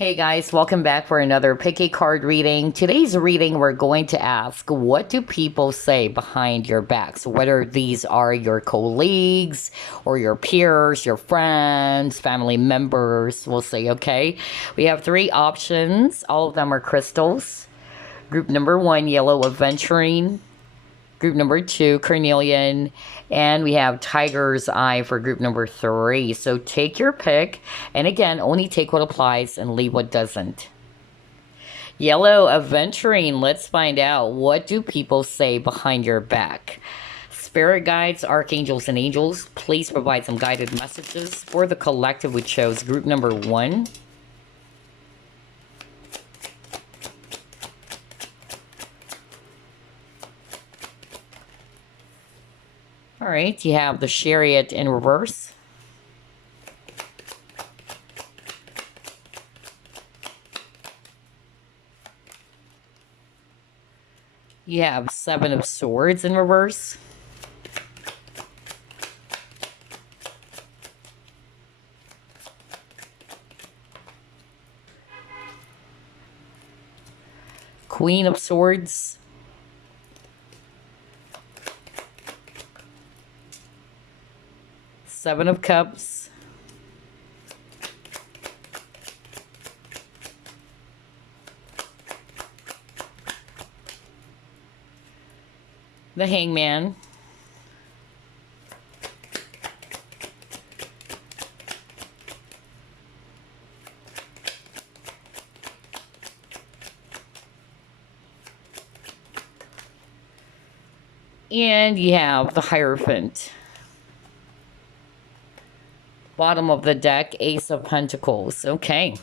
Hey guys, welcome back for another pick a card reading. Today's reading, we're going to ask, what do people say behind your backs? Whether these are your colleagues or your peers, your friends, family members, we'll say, okay? We have three options. All of them are crystals. Group number one, yellow aventurine. Group number two, Carnelian. And we have Tiger's Eye for group number three. So take your pick. And again, only take what applies and leave what doesn't. Yellow Aventurine, let's find out. What do people say behind your back? Spirit guides, archangels, and angels, please provide some guided messages for the collective. We chose group number one. All right, you have the Chariot in reverse. You have Seven of Swords in reverse. Queen of Swords. Seven of Cups. The Hangman. And you have the Hierophant. Bottom of the deck, Ace of Pentacles. Okay.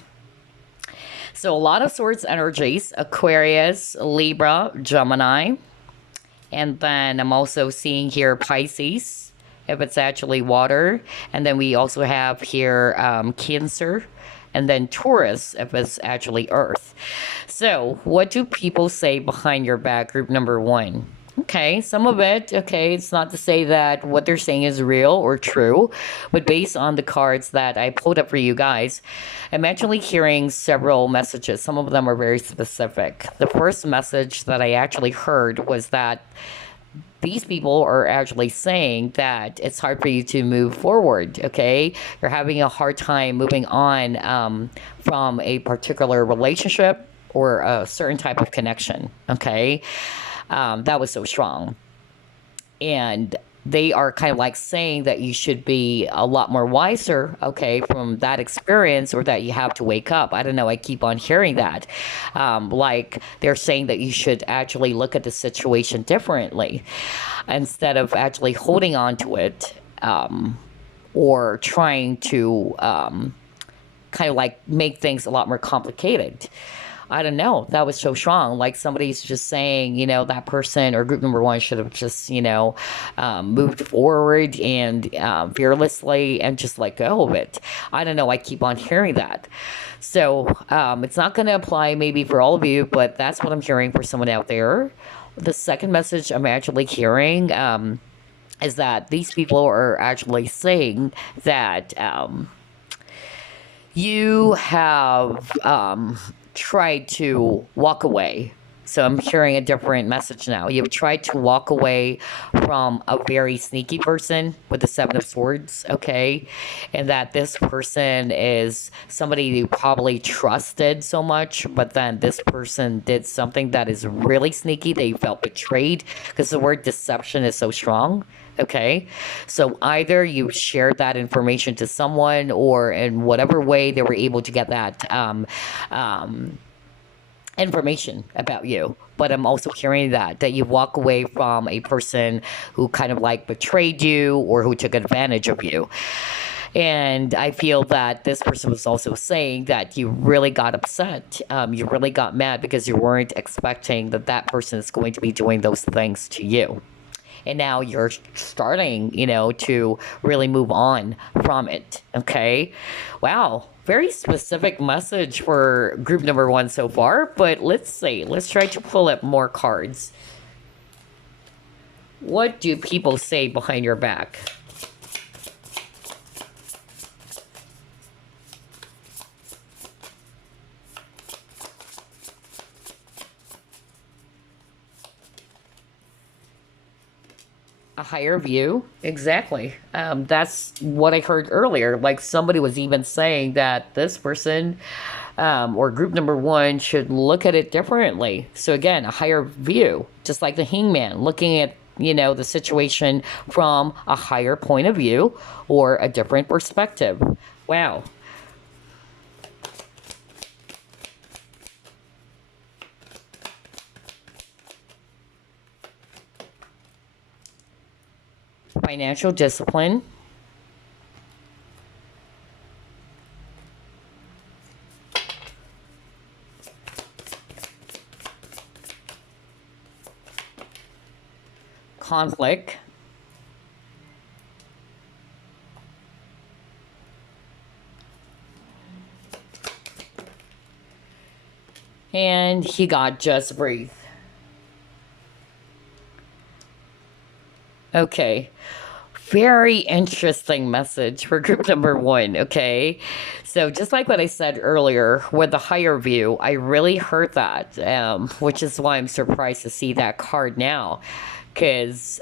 So a lot of Swords energies, Aquarius, Libra, Gemini. And then I'm also seeing here Pisces, if it's actually water. And then we also have here Cancer. And then Taurus, if it's actually Earth. So what do people say behind your back, group number one? Okay, some of it, okay, it's not to say that what they're saying is real or true, but based on the cards that I pulled up for you guys, I'm actually hearing several messages. Some of them are very specific. The first message that I actually heard was that these people are actually saying that it's hard for you to move forward, okay? You're having a hard time moving on from a particular relationship or a certain type of connection, okay? That was so strong. And they are kind of like saying that you should be a lot more wiser, okay, from that experience, or that you have to wake up. I don't know. I keep on hearing that. Like they're saying that you should actually look at the situation differently instead of actually holding on to it or trying to kind of like make things a lot more complicated. I don't know. That was so strong. Like somebody's just saying, you know, that person or group number one should have just, you know, moved forward and fearlessly and just let go of it. I don't know. I keep on hearing that. So it's not going to apply maybe for all of you, but that's what I'm hearing for someone out there. The second message I'm actually hearing is that these people are actually saying that you have tried to walk away. So I'm hearing a different message now. You've tried to walk away from a very sneaky person with the Seven of Swords, okay? And that this person is somebody you probably trusted so much, but then this person did something that is really sneaky. They felt betrayed because the word deception is so strong. Okay, so either you shared that information to someone, or in whatever way they were able to get that information about you. But I'm also hearing that you walk away from a person who kind of like betrayed you or who took advantage of you. And I feel that this person was also saying that you really got upset. You really got mad because you weren't expecting that that person is going to be doing those things to you. And now you're starting, you know, to really move on from it. Okay. Wow. Very specific message for group number one so far. But let's see. Let's try to pull up more cards. What do people say behind your back? A higher view, exactly. That's what I heard earlier. Like somebody was even saying that this person or group number one should look at it differently. So again, a higher view, just like the hangman, looking at the situation from a higher point of view or a different perspective. Wow. Financial discipline. Conflict. And he got just breathe. Okay. Very interesting message for group number one. Okay. So, just like what I said earlier with the higher view, I really heard that, which is why I'm surprised to see that card now. Because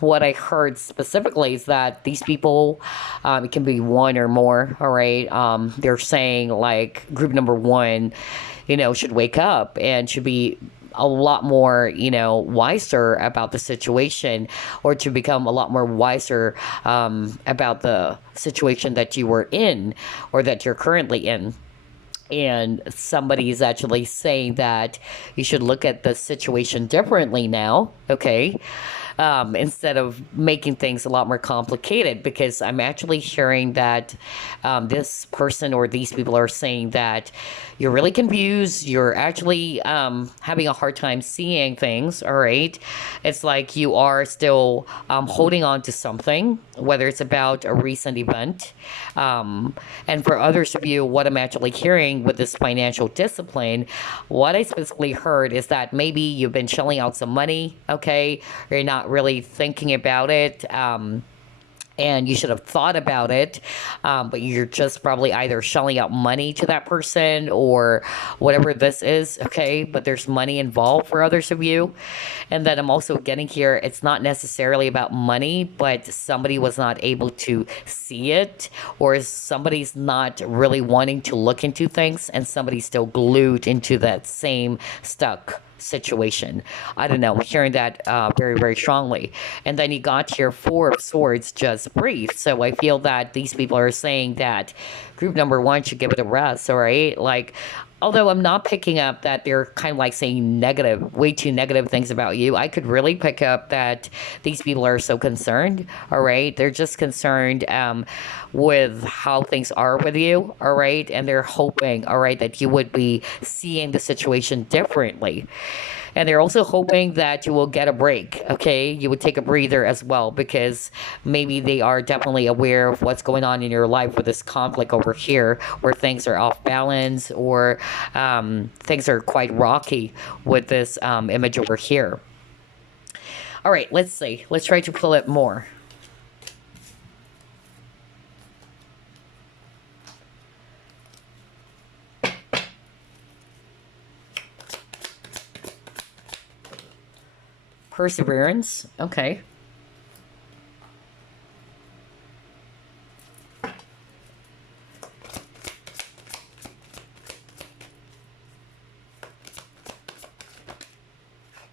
what I heard specifically is that these people, it can be one or more, all right? They're saying, like, group number one, should wake up and should be a lot more, wiser about the situation, or to become a lot more wiser about the situation that you were in or that you're currently in. And somebody is actually saying that you should look at the situation differently now, okay? Instead of making things a lot more complicated, because I'm actually hearing that this person or these people are saying that you're really confused. You're actually having a hard time seeing things, all right? It's like you are still holding on to something, whether it's about a recent event. And for others of you, what I'm actually hearing with this financial discipline, what I specifically heard is that maybe you've been shelling out some money, okay? Or you're not really thinking about it. And you should have thought about it, but you're just probably either shelling out money to that person or whatever this is, okay? But there's money involved for others of you. And then I'm also getting here, it's not necessarily about money, but somebody was not able to see it, or somebody's not really wanting to look into things, and somebody's still glued into that same stuck situation. I don't know. I'm hearing that very, very strongly. And then you got your Four of Swords just breathe. So I feel that these people are saying that group number one should give it a rest, all right? Like, although I'm not picking up that they're kind of like saying negative, way too negative things about you, I could really pick up that these people are so concerned, all right? They're just concerned with how things are with you, all right? And they're hoping, all right, that you would be seeing the situation differently. And they're also hoping that you will get a break, okay? You would take a breather as well, because maybe they are definitely aware of what's going on in your life with this conflict over here, where things are off balance, or things are quite rocky with this image over here. All right, let's see. Let's try to pull it more. Perseverance. Okay.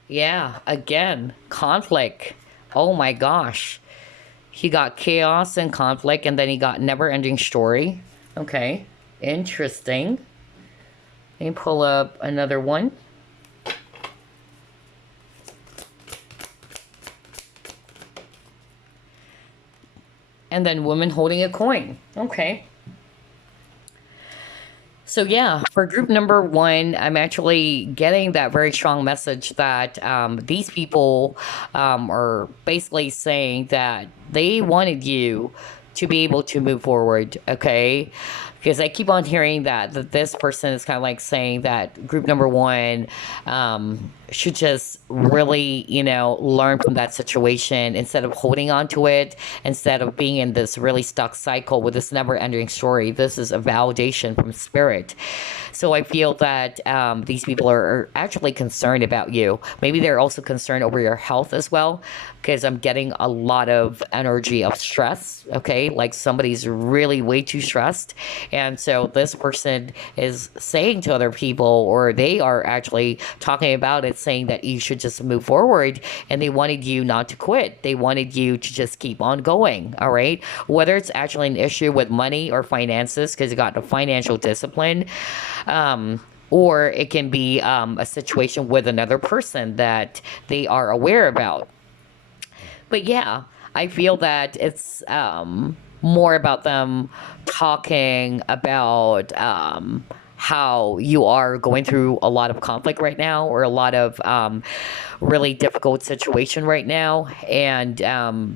Yeah, again, conflict. Oh my gosh. He got chaos and conflict, and then he got never ending story. Okay. Interesting. Let me pull up another one. And then woman holding a coin. Okay. So yeah, for group number one, I'm actually getting that very strong message that these people are basically saying that they wanted you to be able to move forward, okay? because I keep on hearing that this person is kind of like saying that group number one should just really, learn from that situation instead of holding on to it, instead of being in this really stuck cycle with this never ending story. This is a validation from spirit. So I feel that these people are actually concerned about you. Maybe they're also concerned over your health as well, because I'm getting a lot of energy of stress, okay? Like somebody's really way too stressed. And so this person is saying to other people, or they are actually talking about it, saying that you should just move forward. And they wanted you not to quit. They wanted you to just keep on going, all right? Whether it's actually an issue with money or finances, because you got the financial discipline, or it can be a situation with another person that they are aware about. But yeah, I feel that it's more about them talking about how you are going through a lot of conflict right now, or a lot of really difficult situation right now, and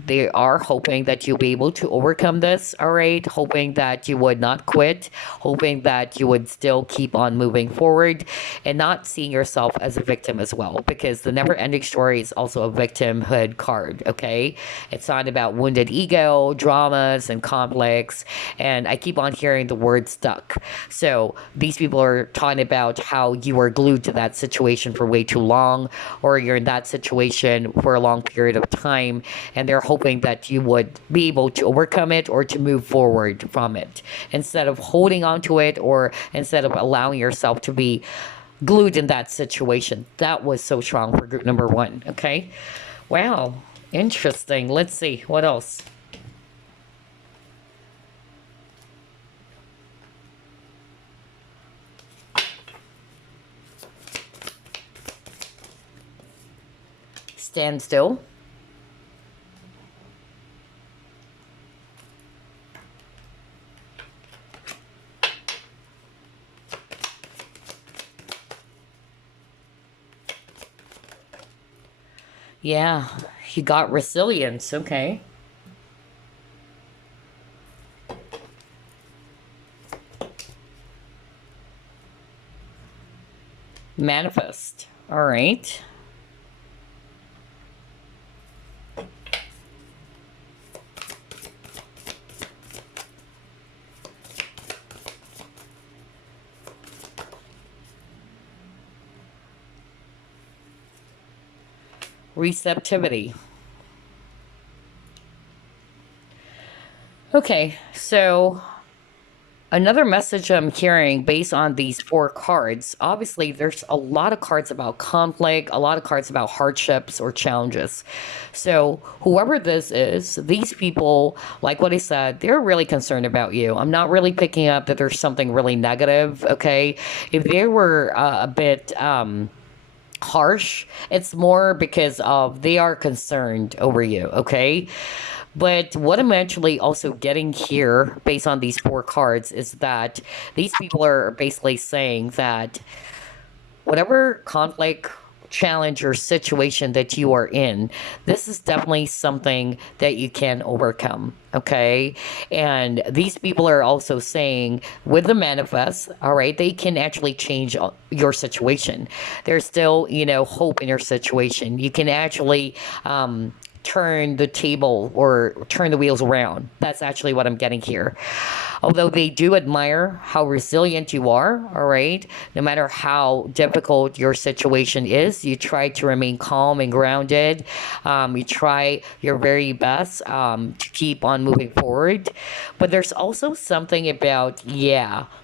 they are hoping that you'll be able to overcome this, all right? Hoping that you would not quit, hoping that you would still keep on moving forward, and not seeing yourself as a victim as well, because the never ending story is also a victimhood card, okay? It's not about wounded ego, dramas, and conflicts, and I keep on hearing the word stuck. So these people are talking about how you were glued to that situation for way too long, or you're in that situation for a long period of time, and they're hoping that you would be able to overcome it or to move forward from it, instead of holding on to it, or instead of allowing yourself to be glued in that situation. That was so strong for group number one, okay? Wow, interesting. Let's see, what else? Stand still. Yeah, you got resilience, okay. Manifest, all right. Receptivity. Okay, so another message I'm hearing based on these four cards, obviously there's a lot of cards about conflict, a lot of cards about hardships or challenges. So whoever this is, these people, like what I said, they're really concerned about you. I'm not really picking up that there's something really negative, okay? If they were a bit harsh, it's more because of they are concerned over you, okay? But what I'm actually also getting here based on these four cards is that these people are basically saying that whatever conflict, challenge, or situation that you are in, this is definitely something that you can overcome, okay? And these people are also saying with the manifest, all right, they can actually change your situation. There's still, hope in your situation. You can actually turn the table or turn the wheels around. That's actually what I'm getting here. Although they do admire how resilient you are, all right, no matter how difficult your situation is, you try to remain calm and grounded. You try your very best to keep on moving forward. But there's also something about,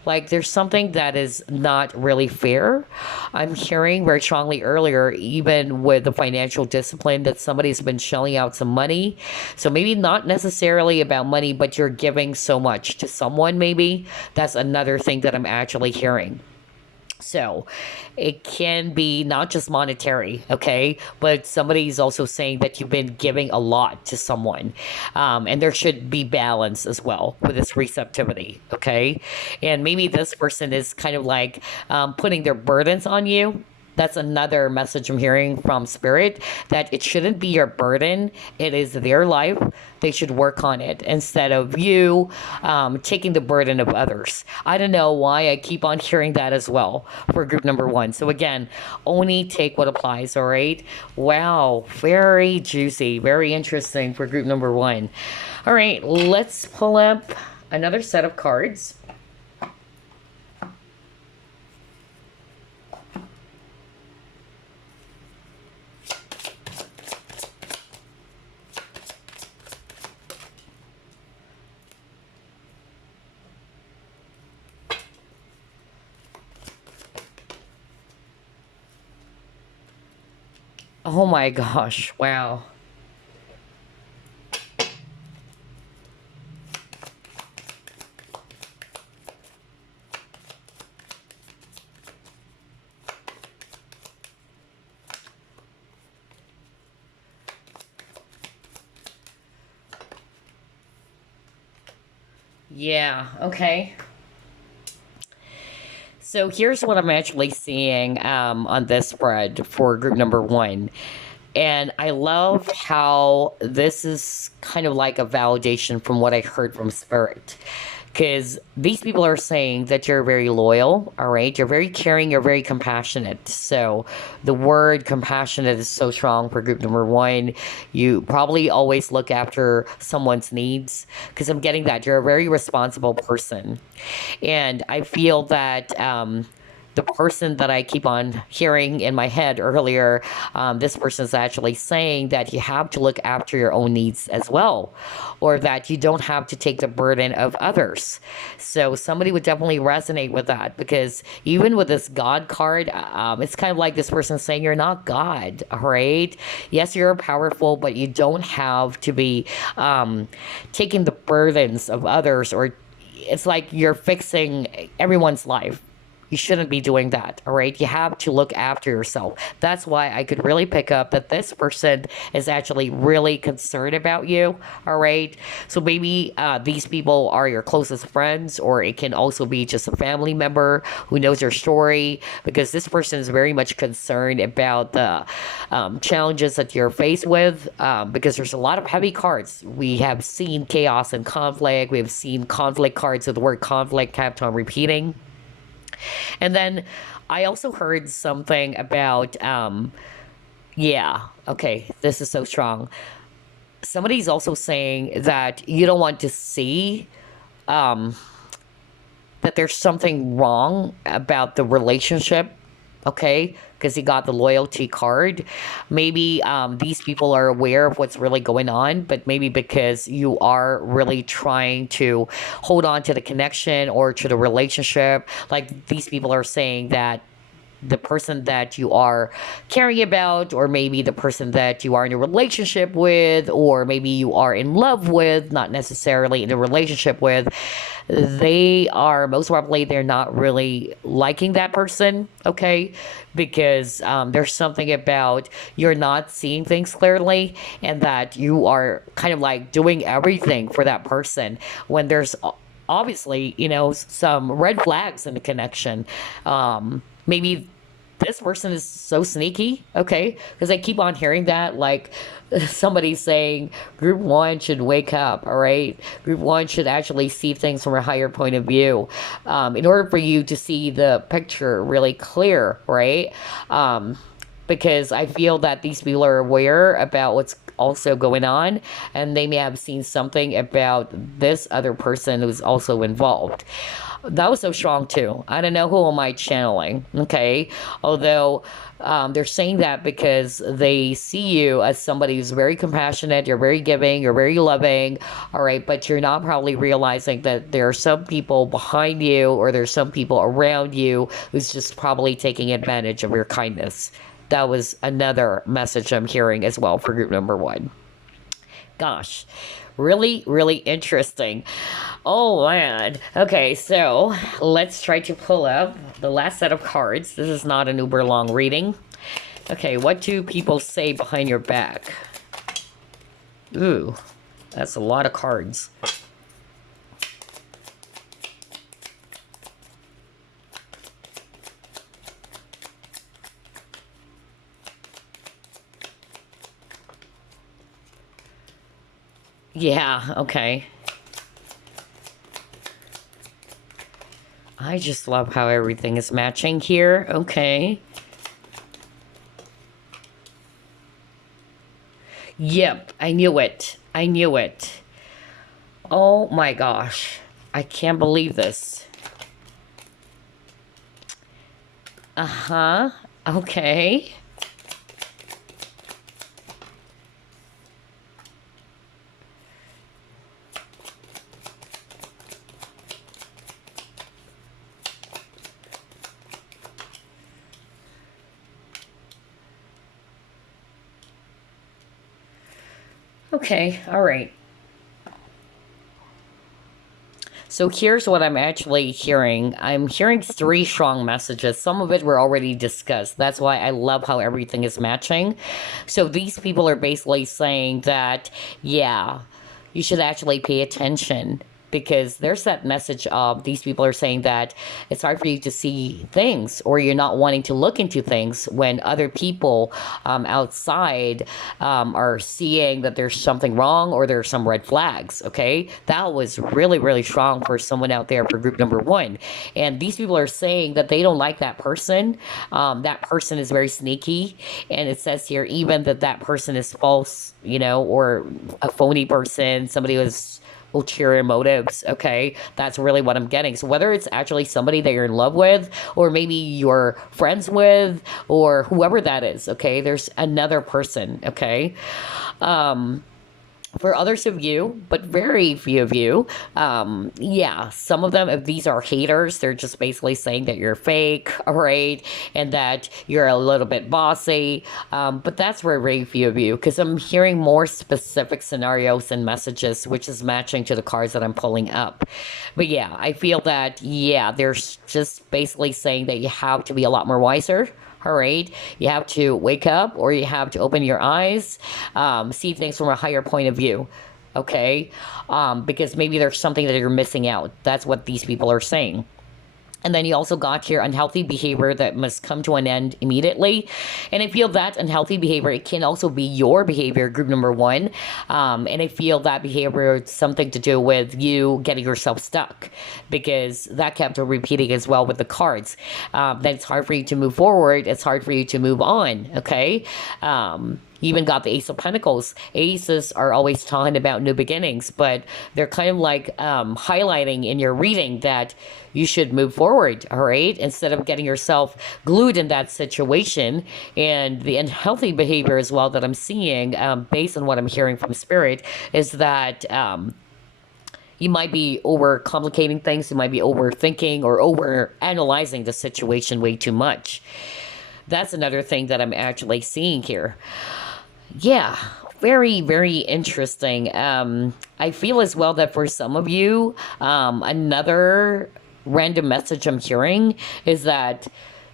like there's something that is not really fair. I'm hearing very strongly earlier, even with the financial discipline, that somebody's been shelling out some money. So maybe not necessarily about money, but you're giving so much to someone, maybe. That's another thing that I'm actually hearing. So it can be not just monetary, okay? But somebody's also saying that you've been giving a lot to someone. And there should be balance as well with this receptivity, okay? And maybe this person is kind of like putting their burdens on you. That's another message I'm hearing from Spirit, that it shouldn't be your burden. It is their life. They should work on it instead of you taking the burden of others. I don't know why I keep on hearing that as well for group number one. So again, only take what applies, all right? Wow, very juicy, very interesting for group number one. All right, let's pull up another set of cards. Oh my gosh, wow. Yeah, okay. So here's what I'm actually seeing on this spread for group number one. And I love how this is kind of like a validation from what I heard from Spirit. Because these people are saying that you're very loyal, all right? You're very caring, you're very compassionate. So the word compassionate is so strong for group number one. You probably always look after someone's needs, because I'm getting that. You're a very responsible person. And I feel that the person that I keep on hearing in my head earlier, this person is actually saying that you have to look after your own needs as well, or that you don't have to take the burden of others. So somebody would definitely resonate with that, because even with this God card, it's kind of like this person saying you're not God, all right? Yes, you're powerful, but you don't have to be taking the burdens of others, or it's like you're fixing everyone's life. You shouldn't be doing that, all right? You have to look after yourself. That's why I could really pick up that this person is actually really concerned about you, all right? So maybe these people are your closest friends, or it can also be just a family member who knows your story, because this person is very much concerned about the challenges that you're faced with, because there's a lot of heavy cards. We have seen chaos and conflict. We've seen conflict cards with the word conflict kept on repeating. And then I also heard something about, yeah, okay, this is so strong. Somebody's also saying that you don't want to see um, that there's something wrong about the relationship, okay? Because he got the loyalty card. Maybe these people are aware of what's really going on, but maybe because you are really trying to hold on to the connection or to the relationship, like these people are saying that the person that you are caring about, or maybe the person that you are in a relationship with, or maybe you are in love with, not necessarily in a relationship with, they are most probably they're not really liking that person, okay? Because there's something about you're not seeing things clearly, and that you are kind of like doing everything for that person when there's obviously, you know, some red flags in the connection. Maybe this person is so sneaky, okay? Because I keep on hearing that, like somebody saying group one should wake up, all right? Group one should actually see things from a higher point of view, in order for you to see the picture really clear, right? Because I feel that these people are aware about what's also going on, and they may have seen something about this other person who's also involved. That was so strong too. I don't know who am I channeling, okay? Although they're saying that because they see you as somebody who's very compassionate, you're very giving, you're very loving, all right? But you're not probably realizing that there are some people behind you, or there's some people around you who's just probably taking advantage of your kindness. That was another message I'm hearing as well for group number one. Gosh, really, really interesting. Oh man. Okay, so let's try to pull up the last set of cards. This is not an uber long reading. Okay, what do people say behind your back? Ooh, that's a lot of cards. Yeah, okay. I just love how everything is matching here. Okay. Yep, I knew it. I knew it. Oh my gosh. I can't believe this. Uh-huh. Okay. Okay, all right. So here's what I'm actually hearing. I'm hearing three strong messages. Some of it were already discussed. That's why I love how everything is matching. So these people are basically saying that, yeah, you should actually pay attention, because there's that message of these people are saying that it's hard for you to see things, or you're not wanting to look into things when other people outside are seeing that there's something wrong or there's some red flags. Okay, that was really, really strong for someone out there for group number one. And these people are saying that they don't like that person. That person is very sneaky, and it says here even that that person is false, you know, or a phony person, somebody who's ulterior motives. Okay, that's really what I'm getting. So whether it's actually somebody that you're in love with, or maybe you're friends with, or whoever that is, okay, there's another person. Okay, for others of you, but very few of you, yeah, some of them, if these are haters, they're just basically saying that you're fake, all right, and that you're a little bit bossy. But that's for very few of you, because I'm hearing more specific scenarios and messages, which is matching to the cards that I'm pulling up. But yeah, I feel that, yeah, they're just basically saying that you have to be a lot more wiser. All right, you have to wake up, or you have to open your eyes, see things from a higher point of view. Okay, because maybe there's something that you're missing out. That's what these people are saying. And then you also got here unhealthy behavior that must come to an end immediately. And I feel that unhealthy behavior, it can also be your behavior, group number one. And I feel that behavior is something to do with you getting yourself stuck, because that kept repeating as well with the cards. That it's hard for you to move forward. It's hard for you to move on. Okay. You even got the Ace of Pentacles. Aces are always talking about new beginnings, but they're kind of like highlighting in your reading that you should move forward, all right? Instead of getting yourself glued in that situation. And the unhealthy behavior as well that I'm seeing, based on what I'm hearing from Spirit, is that you might be over complicating things. You might be overthinking or over analyzing the situation way too much. That's another thing that I'm actually seeing here. Yeah, very, very interesting. I feel as well that for some of you, another random message I'm hearing is that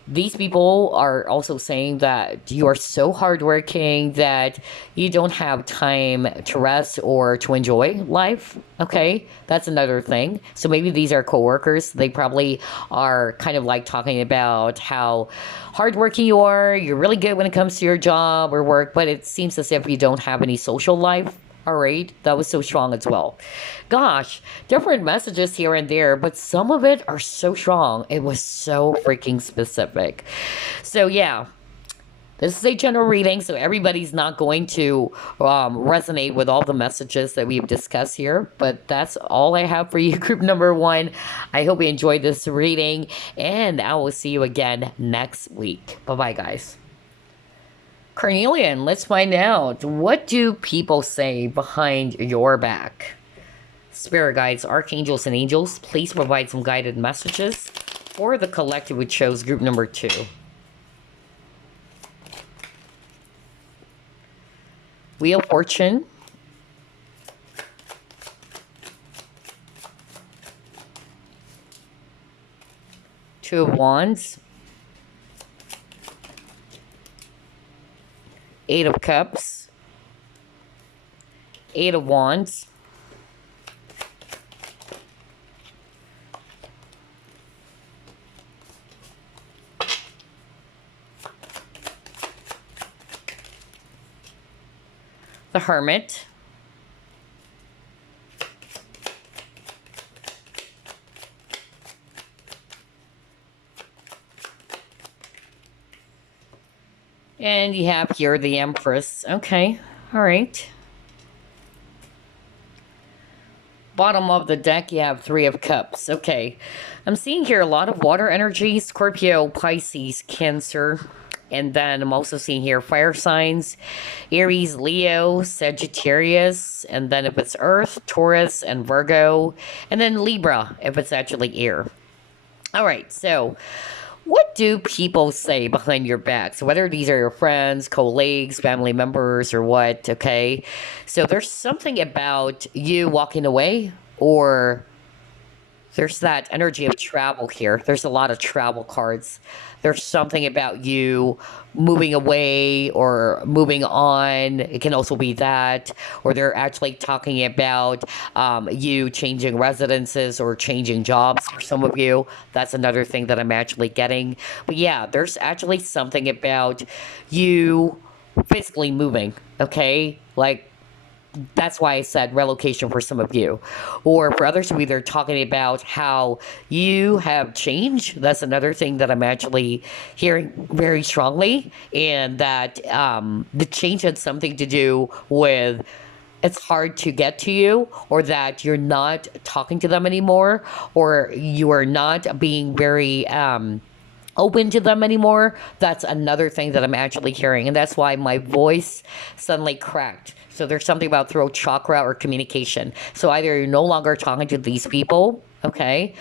these people are also saying that you are so hardworking that you don't have time to rest or to enjoy life. Okay, that's another thing. So maybe these are coworkers. They probably are kind of like talking about how hardworking you are. You're really good when it comes to your job or work, but it seems as if you don't have any social life. All right, that was so strong as well. Gosh, different messages here and there, but some of it are so strong. It was so freaking specific. So, yeah, this is a general reading, so everybody's not going to resonate with all the messages that we've discussed here, but that's all I have for you, group number one. I hope you enjoyed this reading, and I will see you again next week. Bye-bye, guys. Carnelian, let's find out. What do people say behind your back? Spirit guides, archangels, and angels, please provide some guided messages for the collective, which shows group number two. Wheel of Fortune. Two of Wands. Eight of Cups. Eight of Wands. The Hermit. And you have here the Empress. Okay. All right. Bottom of the deck, you have Three of Cups. Okay. I'm seeing here a lot of water energy. Scorpio, Pisces, Cancer. And then I'm also seeing here fire signs. Aries, Leo, Sagittarius. And then if it's Earth, Taurus, and Virgo. And then Libra if it's actually air. All right. So what do people say behind your back? So whether these are your friends, colleagues, family members, or what, okay? So there's something about you walking away, or there's that energy of travel here. There's a lot of travel cards. There's something about you moving away or moving on. It can also be that. Or they're actually talking about you changing residences or changing jobs for some of you. That's another thing that I'm actually getting. But yeah, there's actually something about you physically moving, okay? Like, that's why I said relocation for some of you. Or for others of you, they're talking about how you have changed. That's another thing that I'm actually hearing very strongly. And that the change had something to do with it's hard to get to you, or that you're not talking to them anymore, or you are not being very open to them anymore. That's another thing that I'm actually hearing, and that's why my voice suddenly cracked. So there's something about throat chakra or communication. So either you're no longer talking to these people, okay,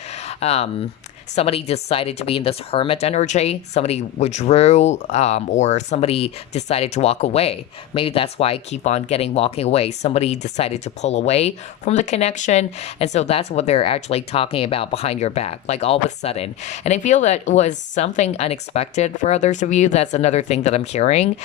somebody decided to be in this hermit energy, somebody withdrew, or somebody decided to walk away. Maybe that's why I keep on getting walking away. Somebody decided to pull away from the connection, and so that's what they're actually talking about behind your back, like all of a sudden. And I feel that was something unexpected for others of you. That's another thing that I'm hearing.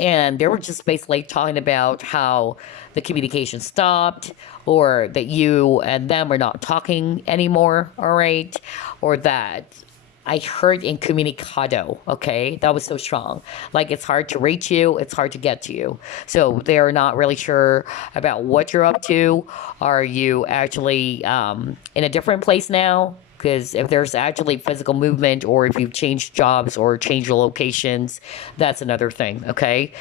And they were just basically talking about how the communication stopped, or that you and them are not talking anymore, all right? Or that I heard incommunicado, okay? That was so strong. Like, it's hard to reach you, it's hard to get to you. So they're not really sure about what you're up to. Are you actually in a different place now? Because if there's actually physical movement, or if you've changed jobs or changed your locations, that's another thing, okay?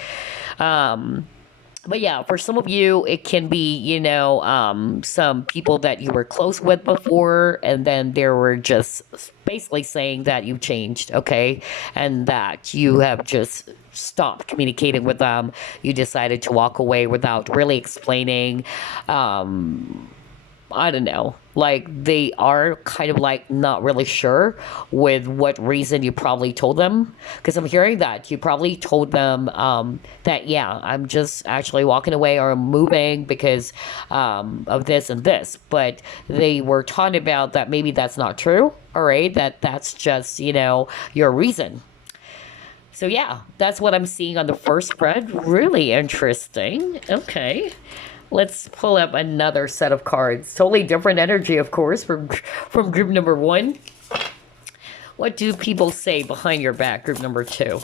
But yeah, for some of you, it can be, some people that you were close with before, and then they were just basically saying that you changed, okay? And that you have just stopped communicating with them. You decided to walk away without really explaining. I don't know. Like, they are kind of like not really sure with what reason you probably told them. Because I'm hearing that you probably told them that, yeah, I'm just actually walking away or moving because of this and this. But they were talking about that maybe that's not true. All right. That's just, your reason. So yeah, that's what I'm seeing on the first spread. Really interesting. Okay. Let's pull up another set of cards. Totally different energy, of course, from group number one. What do people say behind your back, group number two?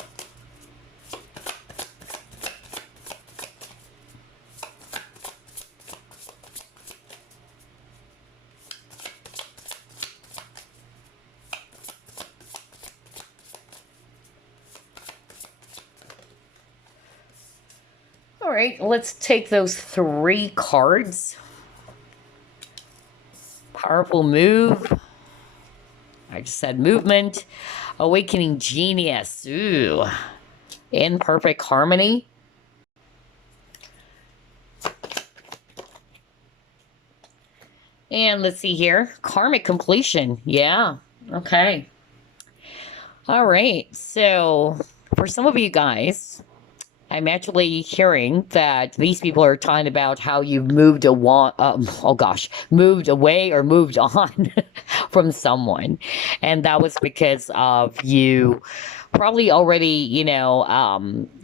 All right, let's take those three cards. Powerful move. I just said movement. Awakening genius. Ooh. In perfect harmony. And let's see here. Karmic completion. Yeah. Okay. All right. So for some of you guys, I'm actually hearing that these people are talking about how you moved moved away or moved on from someone. And that was because of you probably already,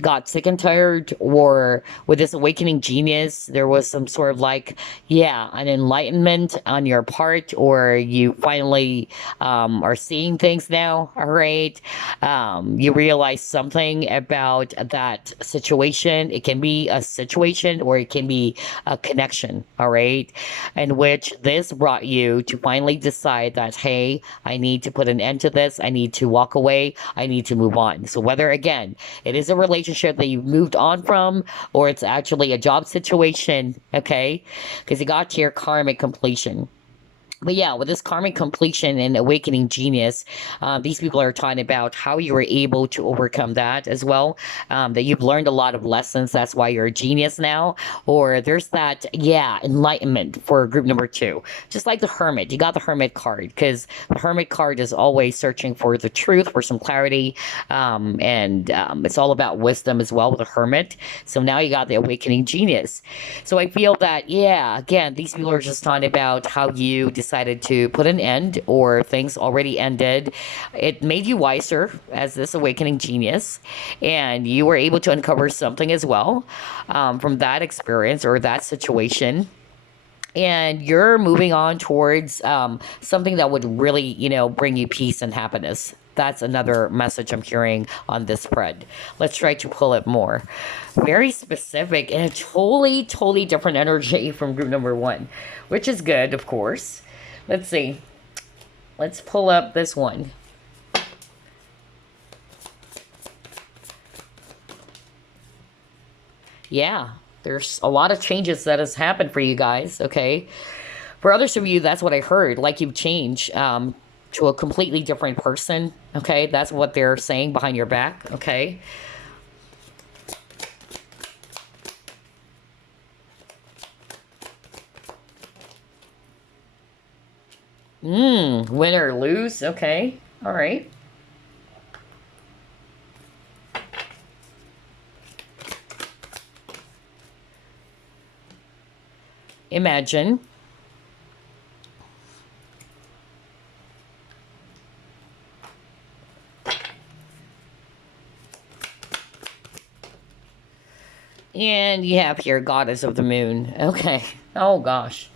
got sick and tired, or with this awakening genius, there was some sort of like, yeah, an enlightenment on your part, or you finally are seeing things now, all right? You realize something about that situation situation. It can be a situation or it can be a connection, all right? In which this brought you to finally decide that, hey, I need to put an end to this. I need to walk away. I need to move on. So whether, again, it is a relationship that you moved on from or it's actually a job situation, okay? Because you got to your karmic completion. But yeah, with this karmic completion and awakening genius, these people are talking about how you were able to overcome that as well. That you've learned a lot of lessons. That's why you're a genius now. Or there's that, yeah, enlightenment for group number two. Just like the hermit, you got the hermit card because the hermit card is always searching for the truth, for some clarity, and it's all about wisdom as well with the hermit. So now you got the awakening genius. So I feel that, yeah, again, these people are just talking about how you decided to put an end or things already ended. It made you wiser as this awakening genius, and you were able to uncover something as well from that experience or that situation. And you're moving on towards something that would really, bring you peace and happiness. That's another message I'm hearing on this spread. Let's try to pull it more. Very specific and a totally, totally different energy from group number one, which is good, of course. Let's see. Let's pull up this one. Yeah, there's a lot of changes that has happened for you guys, okay? For others of you, that's what I heard. Like you've changed to a completely different person, okay? That's what they're saying behind your back, okay? Win or lose, okay. All right. Imagine. And you have here Goddess of the Moon. Okay. Oh gosh.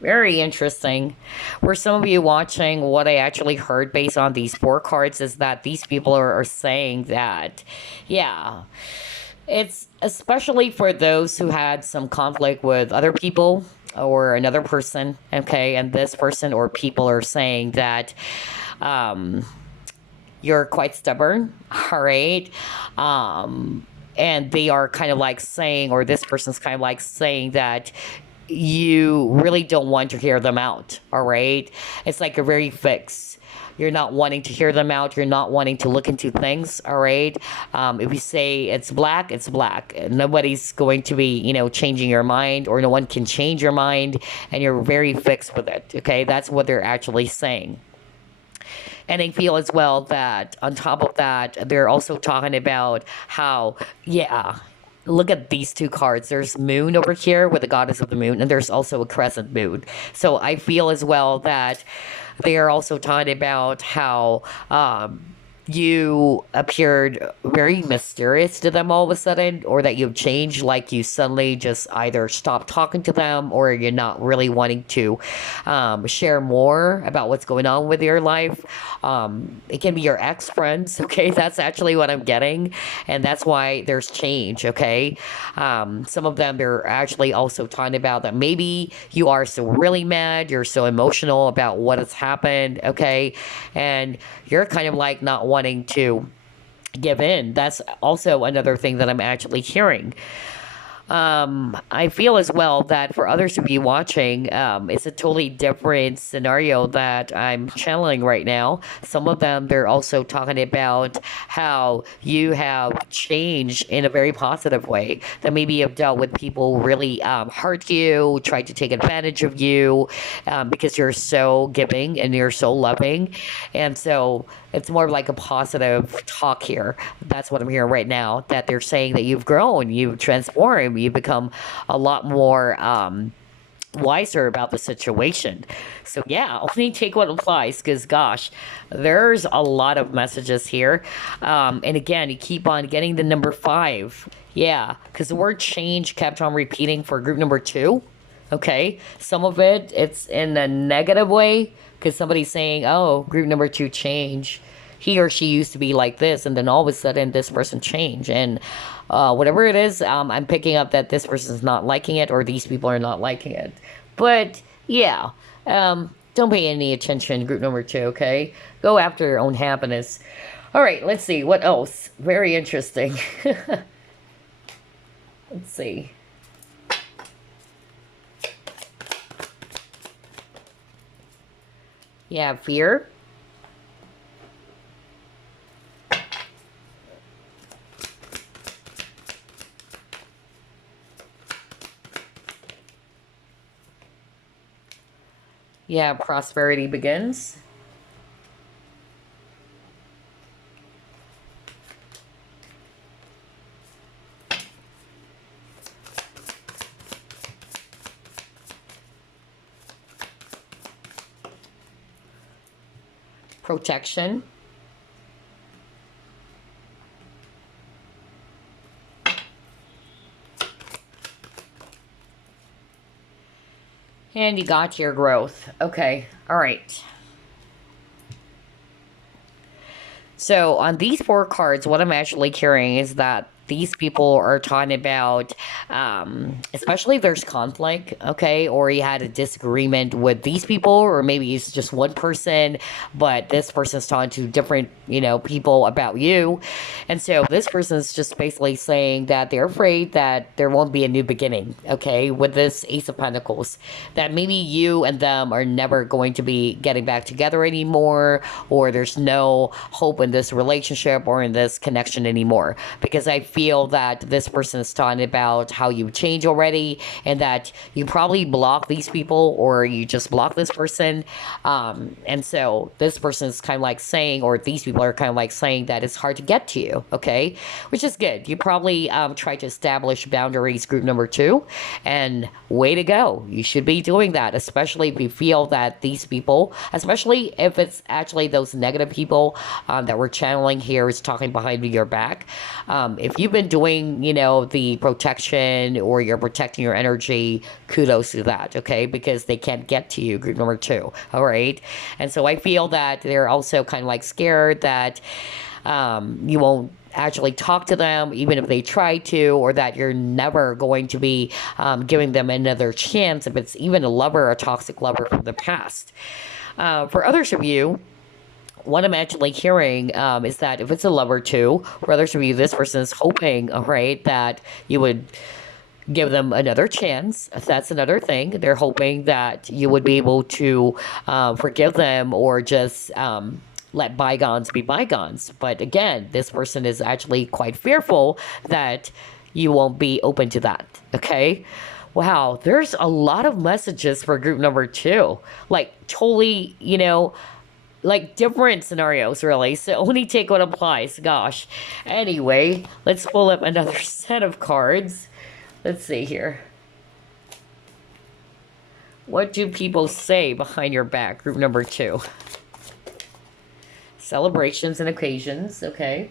Very interesting. For some of you watching, what I actually heard based on these four cards is that these people are saying that, yeah, it's especially for those who had some conflict with other people or another person, okay, and this person or people are saying that you're quite stubborn, all right? And they are kind of like saying, or this person's kind of like saying that you really don't want to hear them out, all right? It's like a very fixed. You're not wanting to hear them out. You're not wanting to look into things, all right? If you say it's black, it's black. Nobody's going to be, changing your mind, or no one can change your mind, and you're very fixed with it, okay? That's what they're actually saying. And I feel as well that on top of that, they're also talking about how, yeah, look at these two cards. There's moon over here with the goddess of the moon, and there's also a crescent moon. So I feel as well that they are also talking about how you appeared very mysterious to them all of a sudden, or that you've changed, like you suddenly just either stopped talking to them or you're not really wanting to share more about what's going on with your life. It can be your ex-friends, okay? That's actually what I'm getting, and that's why there's change, okay? Some of them, they're actually also talking about that maybe you are so really mad, you're so emotional about what has happened, okay? And you're kind of like not wanting to give in. That's also another thing that I'm actually hearing. I feel as well that for others to be watching, it's a totally different scenario that I'm channeling right now. Some of them, they're also talking about how you have changed in a very positive way. That maybe you've dealt with people who really hurt you, tried to take advantage of you, because you're so giving and you're so loving. And so it's more like a positive talk here. That's what I'm hearing right now, that they're saying that you've grown, you've transformed, you've become a lot more wiser about the situation. So yeah, only take what applies, because gosh, there's a lot of messages here. And again, you keep on getting the number 5. Yeah, because the word change kept on repeating for group number 2. Okay, some of it, it's in a negative way, because somebody's saying, oh, group number 2 change. he or she used to be like this, and then all of a sudden this person changed. And whatever it is, I'm picking up that this person's not liking it, or these people are not liking it. But yeah, don't pay any attention, group number 2, okay? Go after your own happiness. All right, let's see. What else? Very interesting. Let's see. Yeah, fear. Yeah, prosperity begins. Protection. And you got your growth. Okay, all right. So on these 4 cards, what I'm actually hearing is that these people are talking about, especially if there's conflict, okay, or you had a disagreement with these people, or maybe it's just one person, but this person's talking to different, people about you. And so this person's just basically saying that they're afraid that there won't be a new beginning, okay, with this Ace of Pentacles, that maybe you and them are never going to be getting back together anymore, or there's no hope in this relationship or in this connection anymore, because I feel that this person is talking about how you change already, and that you probably block these people, or you just block this person. And so this person is kind of like saying, or these people are kind of like saying, that it's hard to get to you, okay? Which is good. You probably try to establish boundaries, group number 2, and way to go. You should be doing that, especially if you feel that these people, especially if it's actually those negative people that we're channeling here is talking behind your back. If you've been doing, the protection, or you're protecting your energy, kudos to that, okay? Because they can't get to you, group number 2, all right? And so I feel that they're also kind of like scared that you won't actually talk to them, even if they try to, or that you're never going to be giving them another chance, if it's even a lover, a toxic lover from the past. For others of you, what I'm actually hearing is that if it's a lover too, for others of you, this person is hoping, all right, that you would give them another chance. That's another thing. They're hoping that you would be able to forgive them, or just let bygones be bygones. But again, this person is actually quite fearful that you won't be open to that, okay? Wow, there's a lot of messages for group number 2. Like, totally, like different scenarios, really. So only take what applies. Gosh. Anyway, let's pull up another set of cards. Let's see here. What do people say behind your back? Group number 2. Celebrations and occasions. Okay.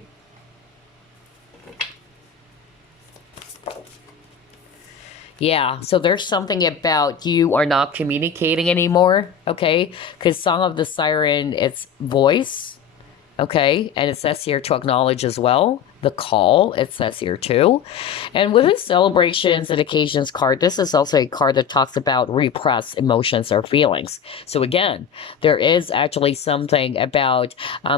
Yeah, so there's something about you are not communicating anymore, okay? Because Song of the Siren, it's voice, okay? And it says here to acknowledge as well. The call, it says here too. And with this celebrations and occasions card, this is also a card that talks about repressed emotions or feelings. So again, there is actually something about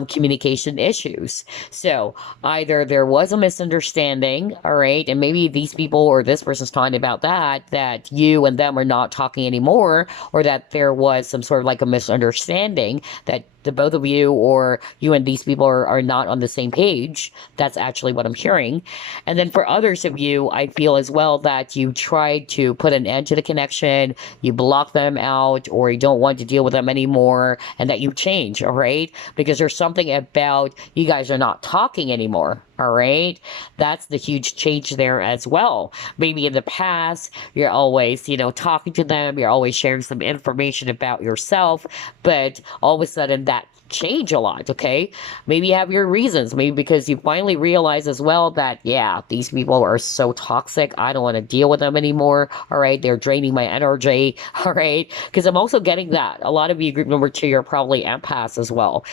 communication issues. So either there was a misunderstanding, all right, and maybe these people or this person's talking about that you and them are not talking anymore, or that there was some sort of like a misunderstanding, that the both of you, or you and these people are not on the same page. That's actually what I'm hearing. And then for others of you, I feel as well that you tried to put an end to the connection, you block them out, or you don't want to deal with them anymore, and that you change, all right? Because there's something about you guys are not talking anymore, all right? That's the huge change there as well. Maybe in the past, you're always, talking to them, you're always sharing some information about yourself, but all of a sudden that change a lot, okay? Maybe you have your reasons, maybe because you finally realize as well that, yeah, these people are so toxic, I don't want to deal with them anymore, all right? They're draining my energy, all right? Because I'm also getting that. A lot of you, group number 2, you're probably empaths as well.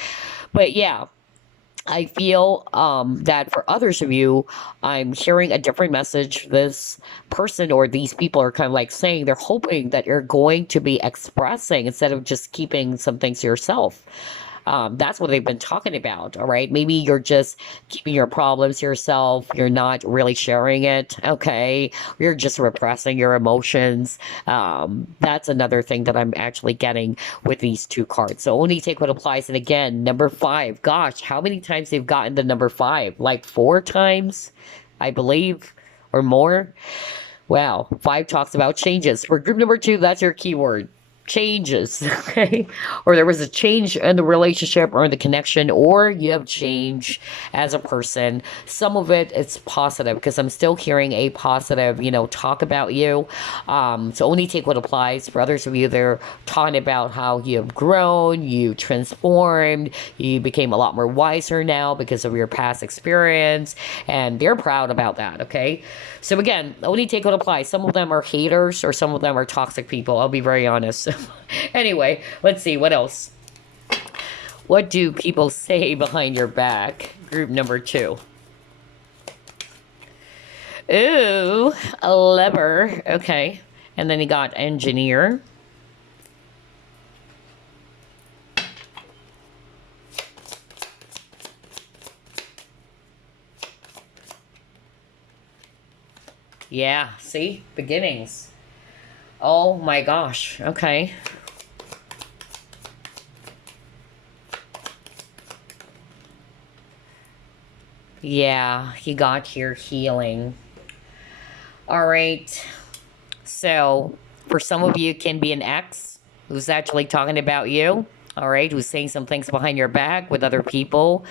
But yeah, I feel that for others of you, I'm hearing a different message. This person or these people are kind of like saying they're hoping that you're going to be expressing instead of just keeping some things to yourself. That's what they've been talking about. All right. Maybe you're just keeping your problems to yourself. You're not really sharing it. Okay. You're just repressing your emotions. That's another thing that I'm actually getting with these two cards. So only take what applies. And again, number five. Gosh, how many times they've gotten the number five? Like 4 times, I believe, or more. Wow. Five talks about changes. For group number two, that's your keyword. Changes, okay? Or there was a change in the relationship or in the connection, or you have changed as a person. Some of it it's positive because I'm still hearing a positive, talk about you. So only take what applies. For others of you, they're talking about how you have grown, you transformed, you became a lot more wiser now because of your past experience, and they're proud about that, okay? So again, only take what applies. Some of them are haters or some of them are toxic people. I'll be very honest. Anyway, let's see what else. What do people say behind your back? Group number two. Ooh, a lever. Okay. And then you got engineer. Yeah, see? Beginnings. Oh my gosh. Okay. Yeah, he got here healing. All right. So, for some of you, it can be an ex who's actually talking about you. All right, who's saying some things behind your back with other people.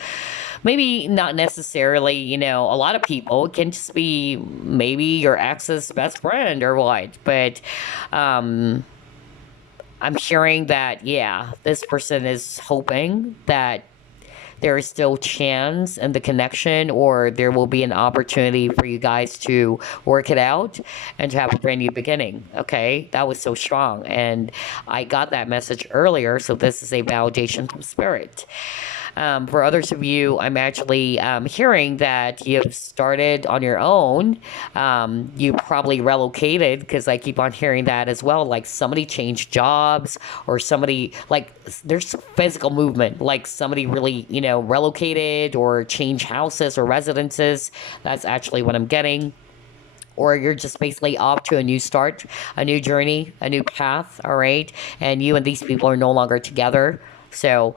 Maybe not necessarily, a lot of people. It can just be maybe your ex's best friend or what. But um, I'm hearing that, yeah, this person is hoping that there is still chance in the connection or there will be an opportunity for you guys to work it out and to have a brand new beginning. Okay, that was so strong, and I got that message earlier, so this is a validation from spirit. For others of you, I'm actually hearing that you've started on your own. You probably relocated because I keep on hearing that as well. Like somebody changed jobs or somebody, like, there's physical movement, like somebody really, relocated or changed houses or residences. That's actually what I'm getting. Or you're just basically off to a new start, a new journey, a new path, all right? And you and these people are no longer together. So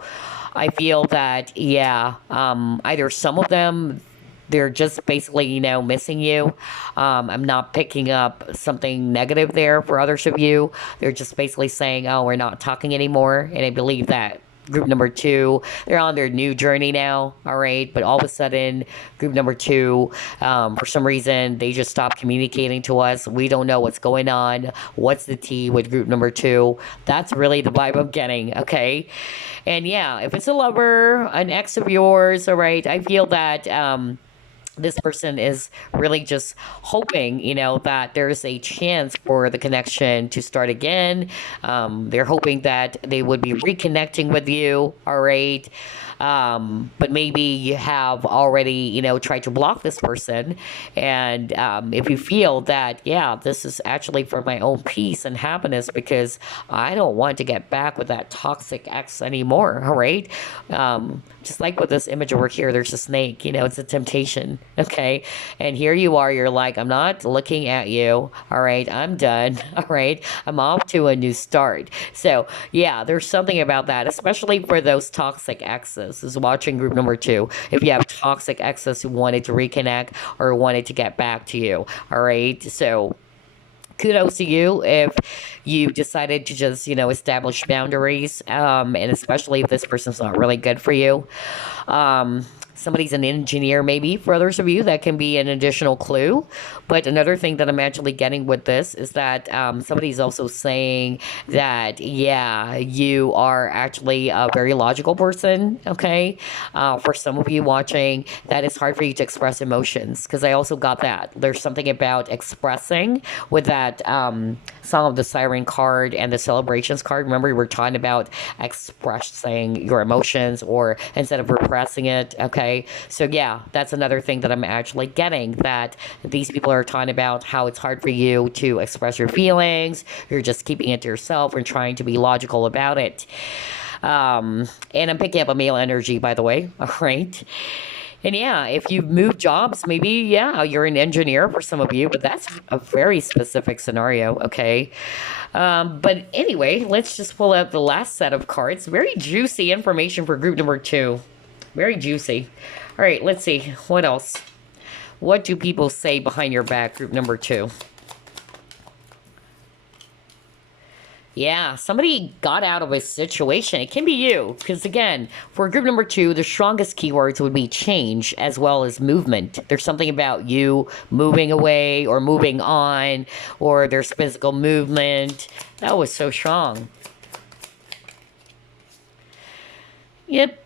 I feel that, yeah, either some of them, they're just basically, missing you. I'm not picking up something negative there for others of you. They're just basically saying, oh, we're not talking anymore. And I believe that group number two, they're on their new journey now, all right? But all of a sudden, group number two, for some reason, they just stopped communicating to us. We don't know what's going on. What's the tea with group number two? That's really the vibe I'm getting, okay? And yeah, if it's a lover, an ex of yours, all right, I feel that this person is really just hoping, that there's a chance for the connection to start again. They're hoping that they would be reconnecting with you, all right? But maybe you have already, tried to block this person. And if you feel that, yeah, this is actually for my own peace and happiness because I don't want to get back with that toxic ex anymore, all right? Just like with this image over here, there's a snake, it's a temptation, okay? And here you are, you're like, I'm not looking at you, all right? I'm done, all right? I'm off to a new start. So, yeah, there's something about that, especially for those toxic exes, is watching group number two. If you have toxic exes who wanted to reconnect or wanted to get back to you, all right? So, kudos to you if you decided to just establish boundaries, and especially if this person's not really good for you. Somebody's an engineer, maybe for others of you that can be an additional clue. But another thing that I'm actually getting with this is that somebody's also saying that, yeah, you are actually a very logical person, okay? For some of you watching, that is hard for you to express emotions because I also got that. There's something about expressing with that Song of the Siren card and the Celebrations card. Remember, we were talking about expressing your emotions or instead of repressing it, okay? okay? So yeah, that's another thing that I'm actually getting, that these people are talking about how it's hard for you to express your feelings. You're just keeping it to yourself and trying to be logical about it. And I'm picking up a male energy, by the way. All right. And yeah, if you move jobs, maybe, yeah, you're an engineer for some of you, but that's a very specific scenario, okay? But anyway, let's just pull out the last set of cards. Very juicy information for group number 2. Very juicy. All right, let's see. What else? What do people say behind your back, group number 2? Yeah, somebody got out of a situation. It can be you. Because again, for group number 2, the strongest keywords would be change as well as movement. There's something about you moving away or moving on, or there's physical movement. That was so strong. Yep.